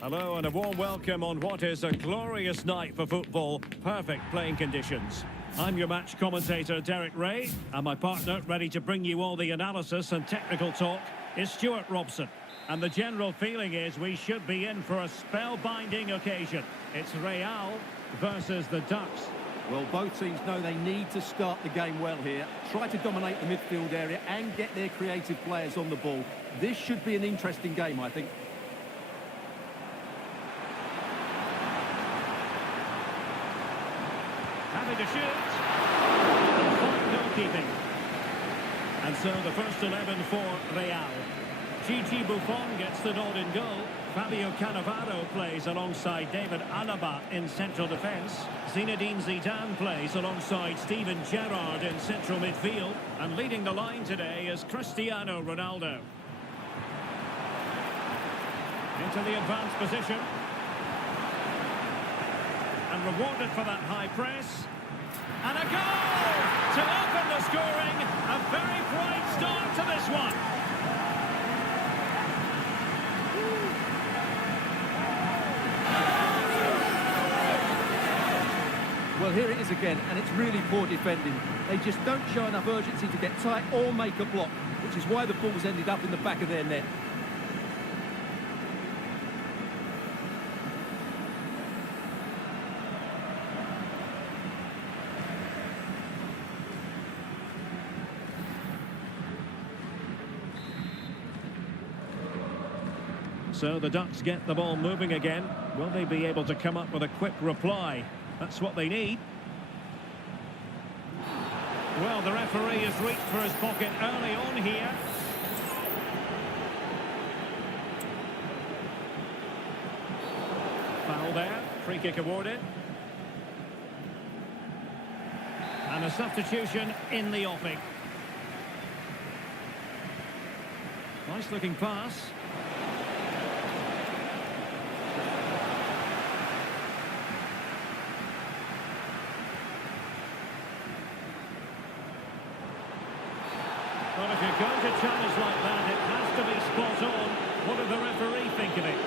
Hello and a warm welcome on what is a glorious night for football. Perfect playing conditions. I'm your match commentator, Derek Ray, and my partner, ready to bring you all the analysis and technical talk, is Stuart Robson. And the general feeling is we should be in for a spellbinding occasion. It's Real versus the Ducks. Well, both teams know they need to start the game well here. Try to dominate the midfield area and get their creative players on the ball. This should be an interesting game, I think. Having to shoot. Fine goalkeeping. And so the first 11 for Real. Gigi Buffon gets the nod in goal. Fabio Cannavaro plays alongside David Alaba in central defence. Zinedine Zidane plays alongside Steven Gerrard in central midfield. And leading the line today is Cristiano Ronaldo. Into the advanced position. And rewarded for that high press. And a goal to open the scoring. A very bright start to this one. Well, here it is again, and it's really poor defending. They just don't show enough urgency to get tight or make a block, which is why the ball's ended up in the back of their net. So the Ducks get the ball moving again. Will they be able to come up with a quick reply? That's what they need. Well, the referee has reached for his pocket early on here. Foul there. Free kick awarded. And a substitution in the offing. Nice looking pass. Well, if you're going to challenge like that, it has to be spot on. What did the referee think of it?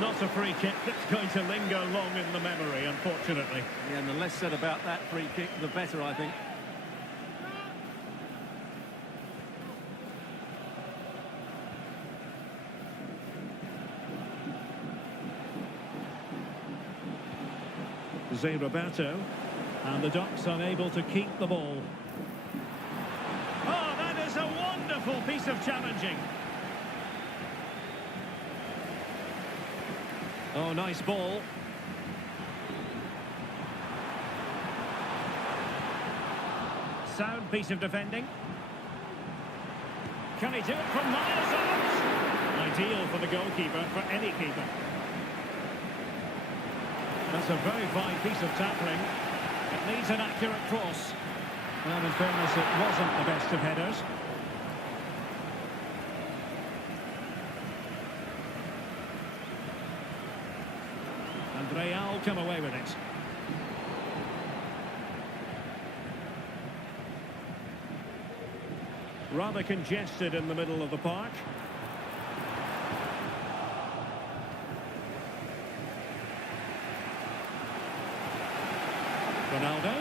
Not a free kick that's going to linger long in the memory, unfortunately. Yeah, and the less said about that free kick, the better, I think. Zé Roberto, and the Ducks unable to keep the ball. Oh, that is a wonderful piece of challenging. Oh, nice ball. Sound piece of defending. Can he do it from miles out? Ideal for the goalkeeper, for any keeper. That's a very fine piece of tackling. It needs an accurate cross. Well, in fairness, it wasn't the best of headers. And Real come away with it. Rather congested in the middle of the park. Ronaldo.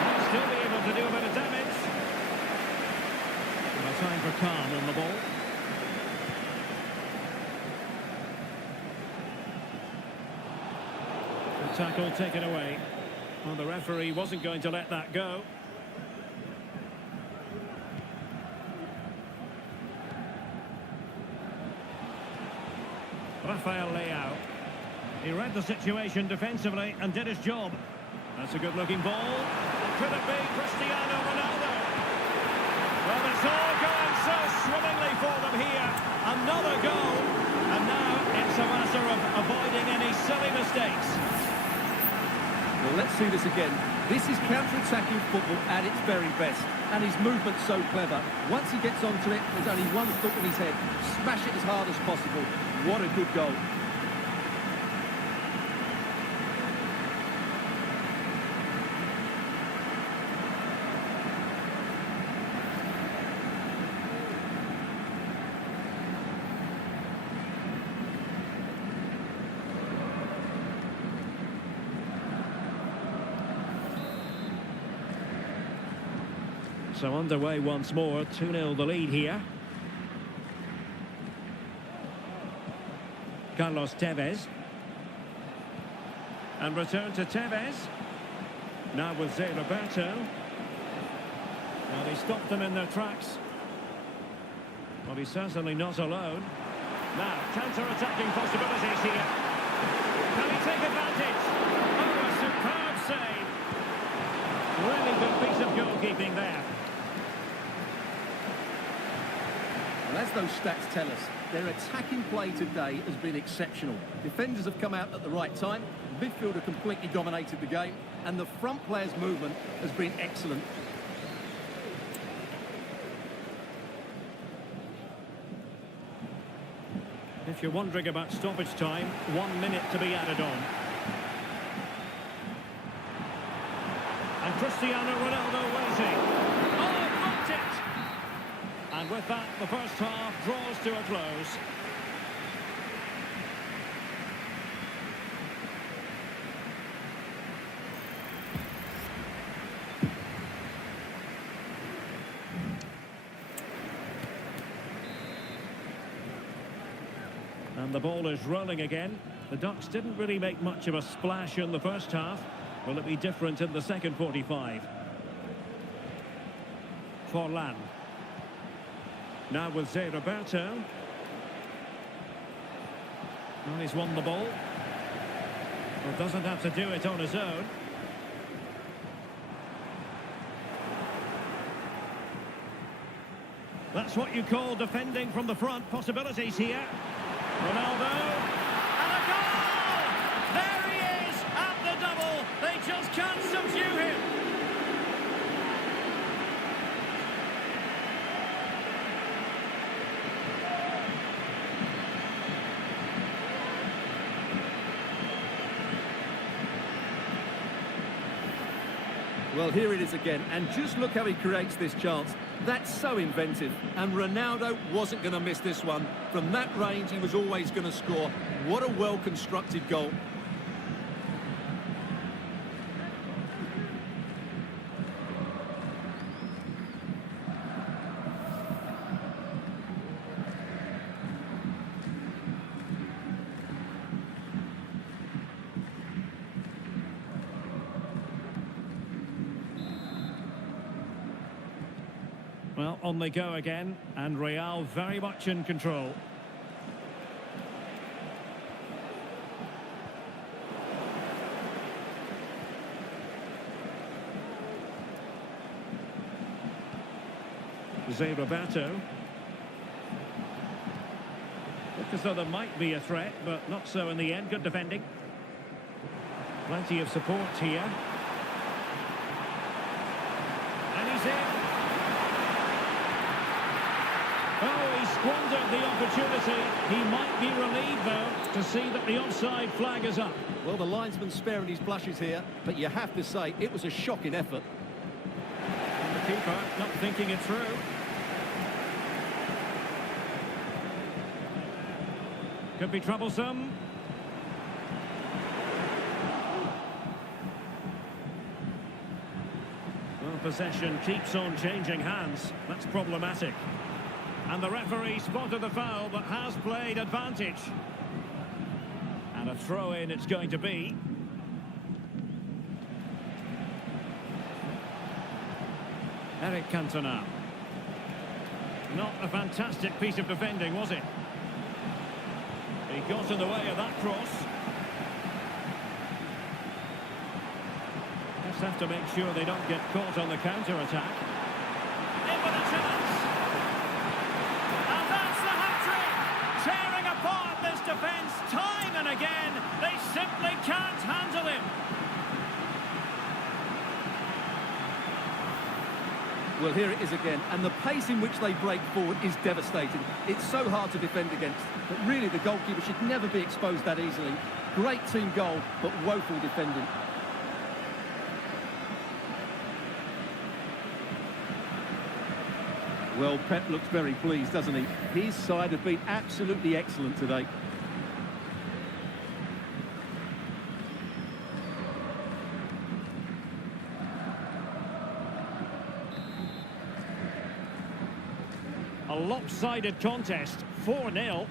Might still be able to do a bit of damage. No time for calm on the ball. The tackle taken away. Well, the referee wasn't going to let that go. Rafael Leao. He read the situation defensively and did his job. That's a good-looking ball. Could it be Cristiano Ronaldo? Well, it's all going so swimmingly for them here. Another goal. And now it's a matter of avoiding any silly mistakes. Well, let's see this again. This is counter-attacking football at its very best. And his movement's so clever. Once he gets onto it, there's only one thought in his head. Smash it as hard as possible. What a good goal. So underway once more, 2-0 the lead here. Carlos Tevez. And return to Tevez. Now with Zé Roberto. Well, he stopped them in their tracks. Well, he's certainly not alone. Now, counter-attacking possibilities here. Can he take advantage? Oh, a superb save. Really good piece of goalkeeping there. Well, as those stats tell us, their attacking play today has been exceptional. Defenders have come out at the right time, midfield have completely dominated the game, and the front players' movement has been excellent. If you're wondering about stoppage time, 1 minute to be added on. And Cristiano Ronaldo waiting. Oh, blocked it! And with that, the first half draws to a close. And the ball is rolling again. The Ducks didn't really make much of a splash in the first half. Will it be different in the second 45? Forlan. Now with Zé Roberto. Well, he's won the ball. Well, doesn't have to do it on his own. That's what you call defending from the front. Possibilities here. Ronaldo. And a goal! There he is at the double. They just can't subdue him. Well, here it is again, and just look how he creates this chance. That's so inventive, and Ronaldo wasn't going to miss this one. From that range, he was always going to score. What a well-constructed goal. Well, on they go again, and Real very much in control. Zé Roberto. Look as though there might be a threat, but not so in the end. Good defending. Plenty of support here. And he's in. Oh, he squandered the opportunity. He might be relieved, though, to see that the offside flag is up. Well, the linesman's sparing his blushes here, but you have to say it was a shocking effort. And the keeper not thinking it through. Could be troublesome. Well, possession keeps on changing hands. That's problematic. And the referee spotted the foul, but has played advantage. And a throw-in it's going to be. Eric Cantona. Not a fantastic piece of defending, was it? He got in the way of that cross. Just have to make sure they don't get caught on the counter-attack. In with a chance. And that's the hat-trick! Tearing apart this defence time and again. They simply can't handle him. Well, here it is again, and the pace in which they break forward is devastating. It's so hard to defend against, but really the goalkeeper should never be exposed that easily. Great team goal, but woeful defending. Well, Pep looks very pleased, doesn't he? His side have been absolutely excellent today. A lopsided contest, 4-0.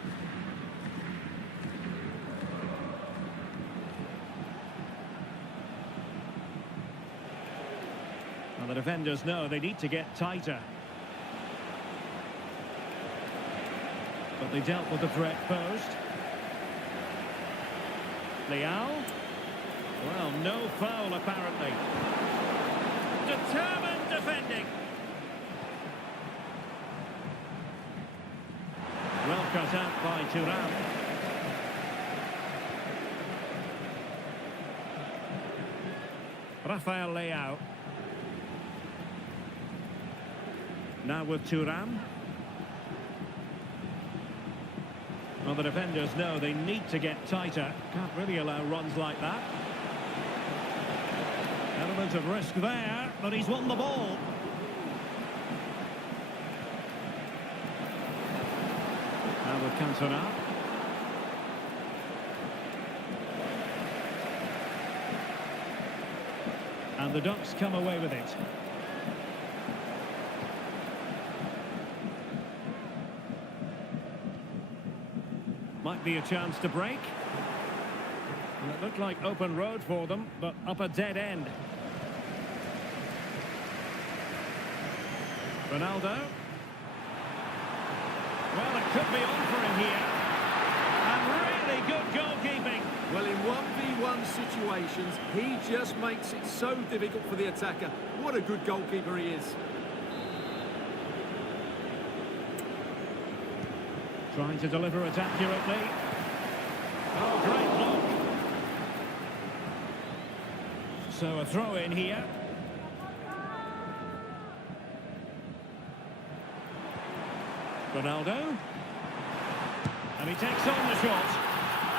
Well, the defenders know they need to get tighter. But they dealt with the threat posed. Leal. Well, no foul apparently. Determined defending. Well cut out by Thuram. Rafael Leao. Now with Thuram. Well, the defenders know they need to get tighter. Can't really allow runs like that. Element of risk there, but he's won the ball. Now with Cantona. And the Ducks come away with it. Might be a chance to break. And it looked like open road for them, but up a dead end. Ronaldo. Well, it could be on for him here. And really good goalkeeping. Well, in 1v1 situations, he just makes it so difficult for the attacker. What a good goalkeeper he is. Trying to deliver it accurately. Oh, great block. So a throw in here. Ronaldo. And he takes on the shot.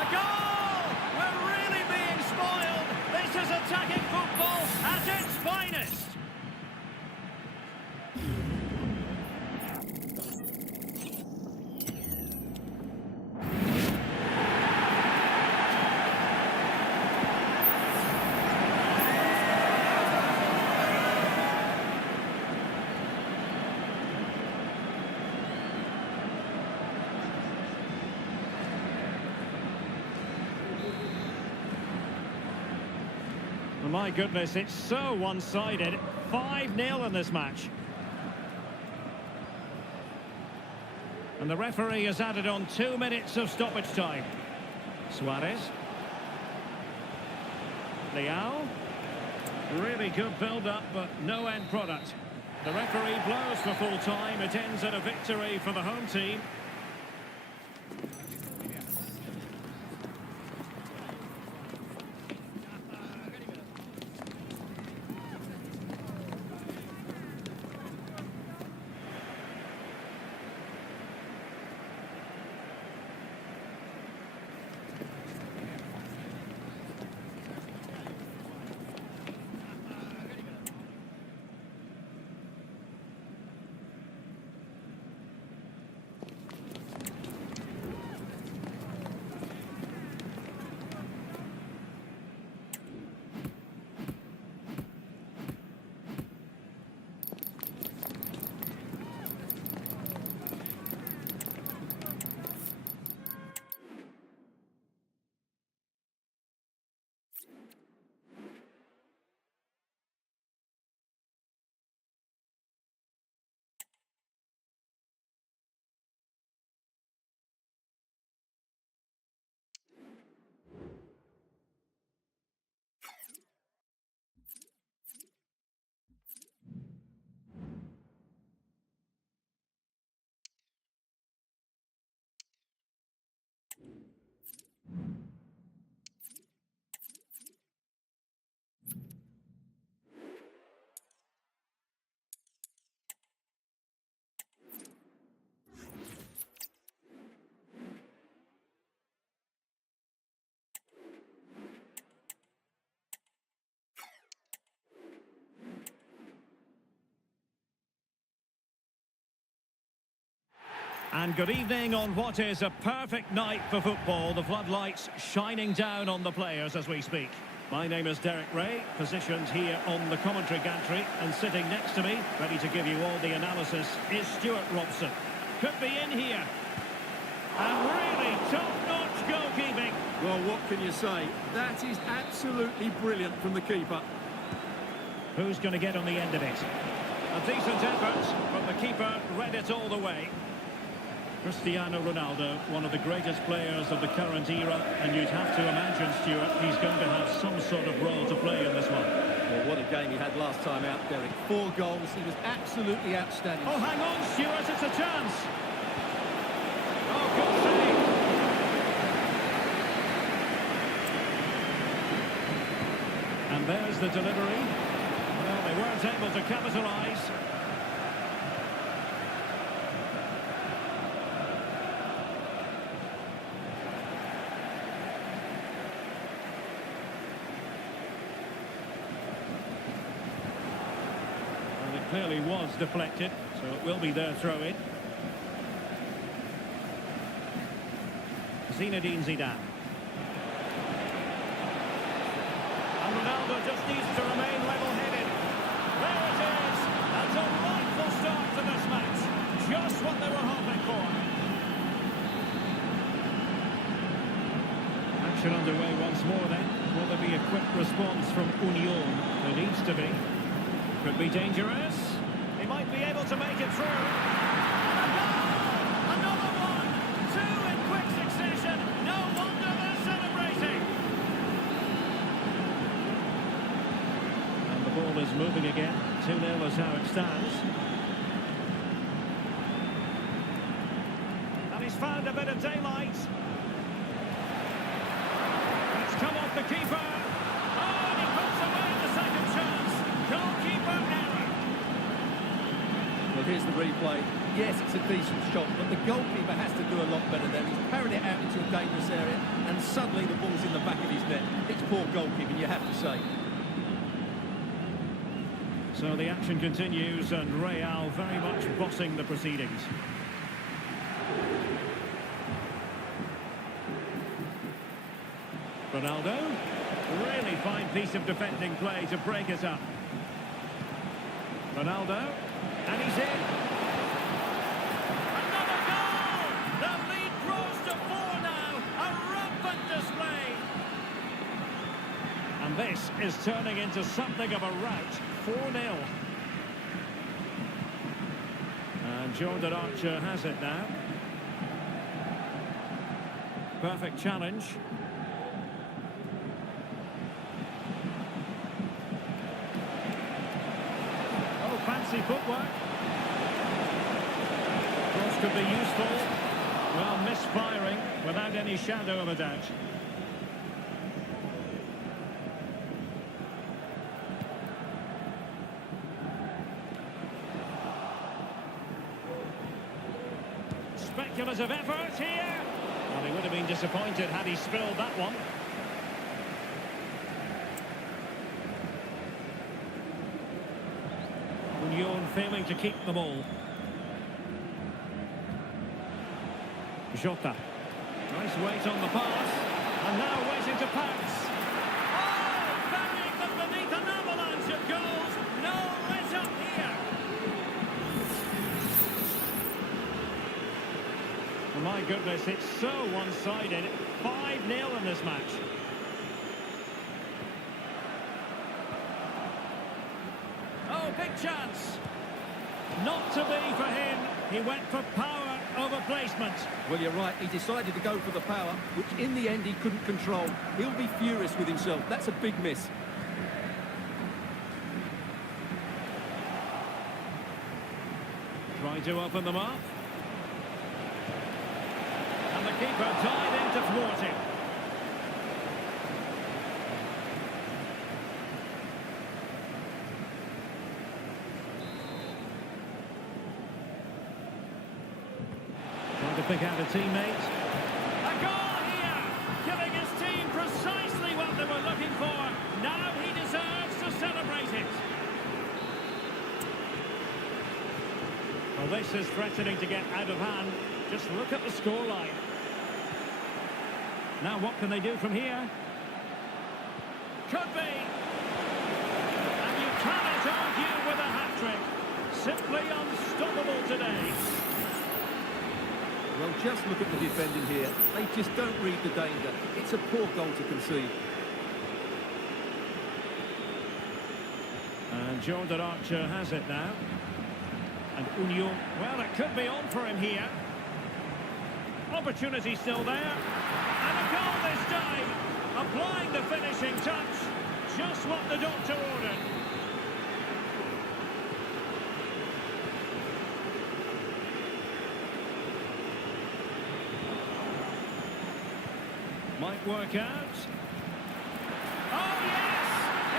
A goal! We're really being spoiled. This is attacking football at its finest. My goodness, it's so one-sided. 5-0 in this match. And the referee has added on 2 minutes of stoppage time. Suarez. Leao. Really good build-up, but no end product. The referee blows for full time. It ends in a victory for the home team. And good evening on what is a perfect night for football. The floodlights shining down on the players as we speak. My name is Derek Ray, positioned here on the commentary gantry, and sitting next to me, ready to give you all the analysis, is Stuart Robson. Could be in here. And really top-notch goalkeeping. Well, what can you say? That is absolutely brilliant from the keeper. Who's going to get on the end of it? A decent effort, but the keeper read it all the way. Cristiano Ronaldo, one of the greatest players of the current era, and you'd have to imagine, Stuart, he's going to have some sort of role to play in this one. Well, what a game he had last time out, Derek. 4 goals, he was absolutely outstanding. Oh, hang on, Stuart, it's a chance. Oh, good save. And there's the delivery. Well, they weren't able to capitalise. Clearly was deflected, so it will be their throw-in. Zinedine Zidane. And Ronaldo just needs to remain level-headed. There it is! A delightful start to this match. Just what they were hoping for. Action underway once more then. Will there be a quick response from Union? There needs to be. Could be dangerous. He might be able to make it through. And a goal! Another one! 2 in quick succession. No wonder they're celebrating. And the ball is moving again. 2-0 is how it stands. And he's found a bit of daylight. It's come off the keeper. Oh, and he puts away the second chance. Goalkeeper error. Well, here's the replay. Yes, it's a decent shot, but the goalkeeper has to do a lot better there. He's parried it out into a dangerous area, and suddenly the ball's in the back of his net. It's poor goalkeeping, you have to say. So the action continues, and Real very much bossing the proceedings. Ronaldo. Really fine piece of defending play to break it up. Ronaldo, and he's in. Another goal! The lead grows to 4 now. A rampant display. And this is turning into something of a rout. 4-0. And Jordan Archer has it now. Perfect challenge. Fancy footwork. Cross could be useful. Well, misfiring without any shadow of a doubt. Speculative effort here. Well, he would have been disappointed had he spilled that one. Union failing to keep the ball. Jota. Nice weight on the pass. And now waiting to pounce. Oh! Burying them beneath an avalanche of goals. No let up here. Oh, my goodness, it's so one-sided. 5-0 in this match. Big chance. Not to be for him. He went for power over placement. Well, you're right. He decided to go for the power, which in the end he couldn't control. He'll be furious with himself. That's a big miss. Trying to open them up. And the keeper tied in to thwart him. To pick out a teammate. A goal here! Giving his team precisely what they were looking for. Now he deserves to celebrate it. Well, this is threatening to get out of hand. Just look at the scoreline. Now what can they do from here? Could be. And you cannot argue with a hat-trick. Simply unstoppable today. Well, just look at the defending here. They just don't read the danger. It's a poor goal to concede. And Jordan Archer has it now. And Union, well, it could be on for him here. Opportunity still there. And a goal this time. Applying the finishing touch. Just what the doctor ordered. Might work out. Oh, yes!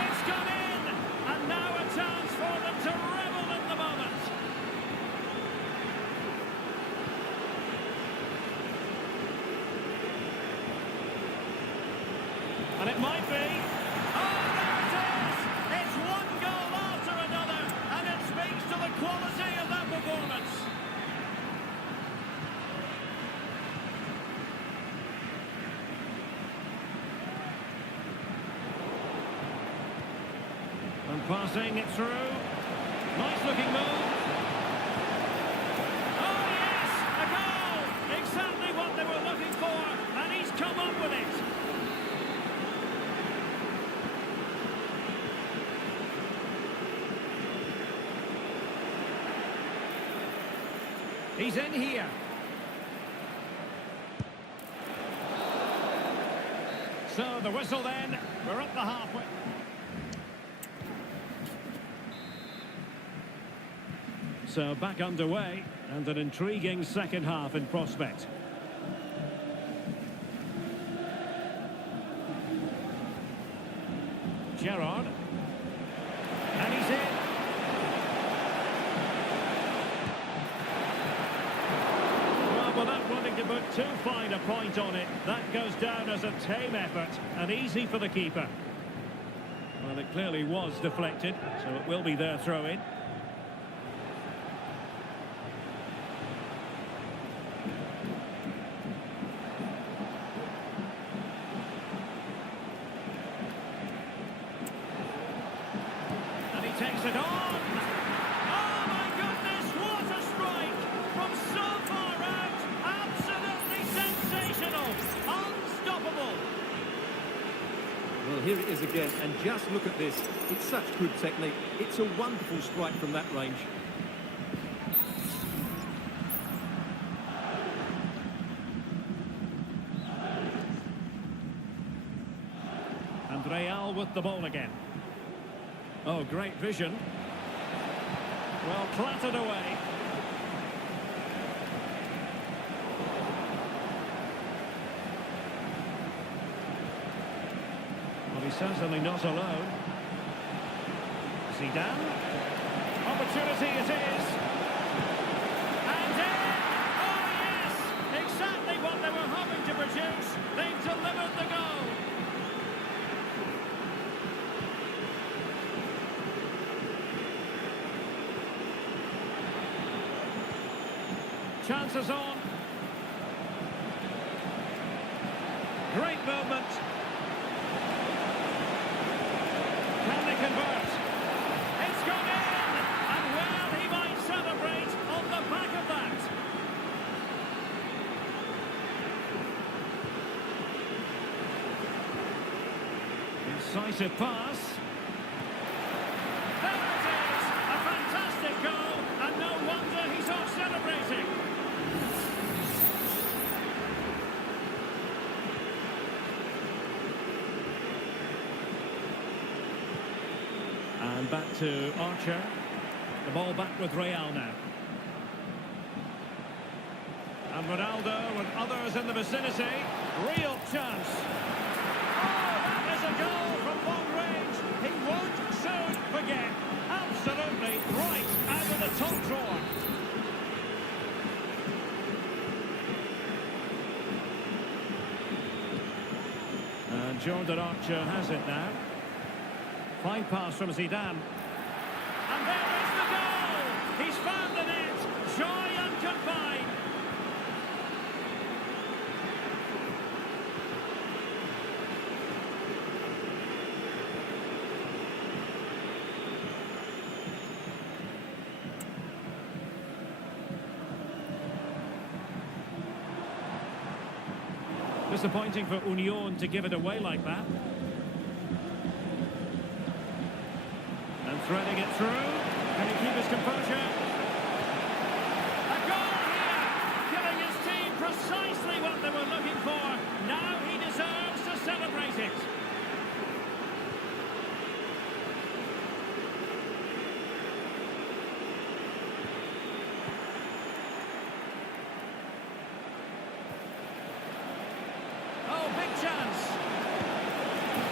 It's gone in! And now a chance for them to revel in the moment. And it might be. Oh, there it is! It's one goal after another, and it speaks to the quality of that performance. And passing it through. Nice looking move. Oh, yes! A goal! Exactly what they were looking for, and he's come up with it. He's in here. So the whistle then. We're up the halfway. So back underway, and an intriguing second half in prospect. Gerrard. And he's in. Without wanting to put too fine a point on it, that goes down as a tame effort and easy for the keeper. Well, it clearly was deflected, so it will be their throw-in. And he takes it on! Well, here it is again, and just look at this. It's such good technique. It's a wonderful strike from that range. And Real with the ball again. Oh, great vision. Well, clattered away. He's certainly not alone. Zidane. Opportunity it is. And in! Oh yes! Exactly what they were hoping to produce. They've delivered the goal. Chances on. Great movement. Can they convert? It's gone in! And well, he might celebrate on the back of that. Incisive pass. There it is! A fantastic goal, and no wonder he's off celebrating. And back to Archer. The ball back with Real now. And Ronaldo and others in the vicinity. Real chance. Oh, that is a goal from long range. He won't soon forget. Absolutely right out of the top drawer. And Jordan Archer has it now. Fine pass from Zidane. And there is the goal! He's found the net! Joy unconfined! Disappointing for Union to give it away like that. And threading it through. Can he keep his composure? A goal here! Giving his team precisely what they were looking for. Now he deserves to celebrate it. Oh, big chance.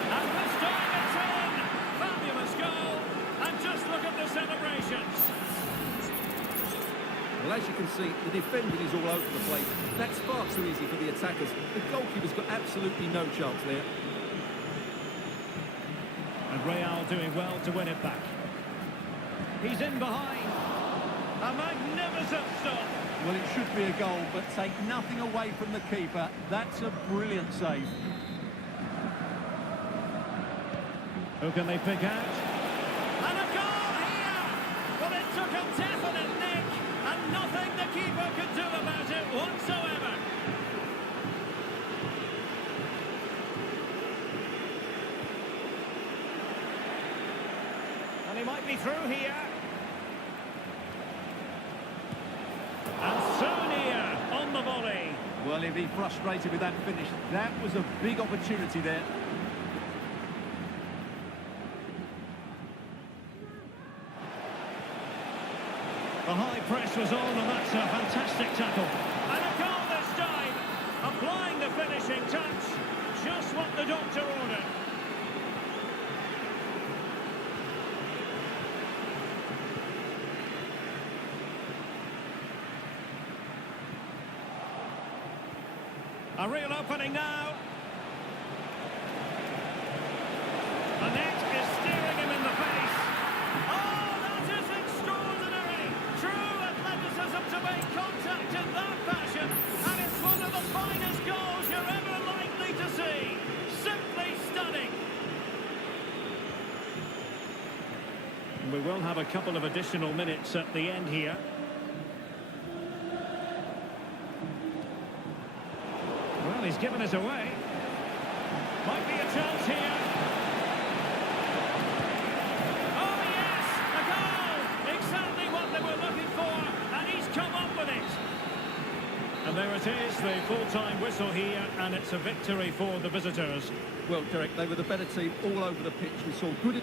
And this time it's in. Fabulous goal. And just look at the celebrations. Well, as you can see, the defending is all over the place. That's far too easy for the attackers. The goalkeeper's got absolutely no chance there. And Real doing well to win it back. He's in behind. A magnificent stop. Well, it should be a goal, but take nothing away from the keeper. That's a brilliant save. Who can they pick out? And a goal here! Well, it took a definite nick, and nothing the keeper could do about it whatsoever. And he might be through here. And Sonia on the volley. Well, he'll be frustrated with that finish. That was a big opportunity there. The high press was on, and that's a fantastic tackle. And a goal this time, applying the finishing touch. Just what the doctor ordered. A real opening now. The net is staring him in the face. Oh, that is extraordinary! True athleticism to make contact in that fashion. And it's one of the finest goals you're ever likely to see. Simply stunning. We will have a couple of additional minutes at the end here. Well, he's given us away. Might be a chance here. Oh, yes! A goal! Exactly what they were looking for, and he's come up with it. And there it is, the full-time whistle here, and it's a victory for the visitors. Well, Derek, they were the better team all over the pitch. We saw good...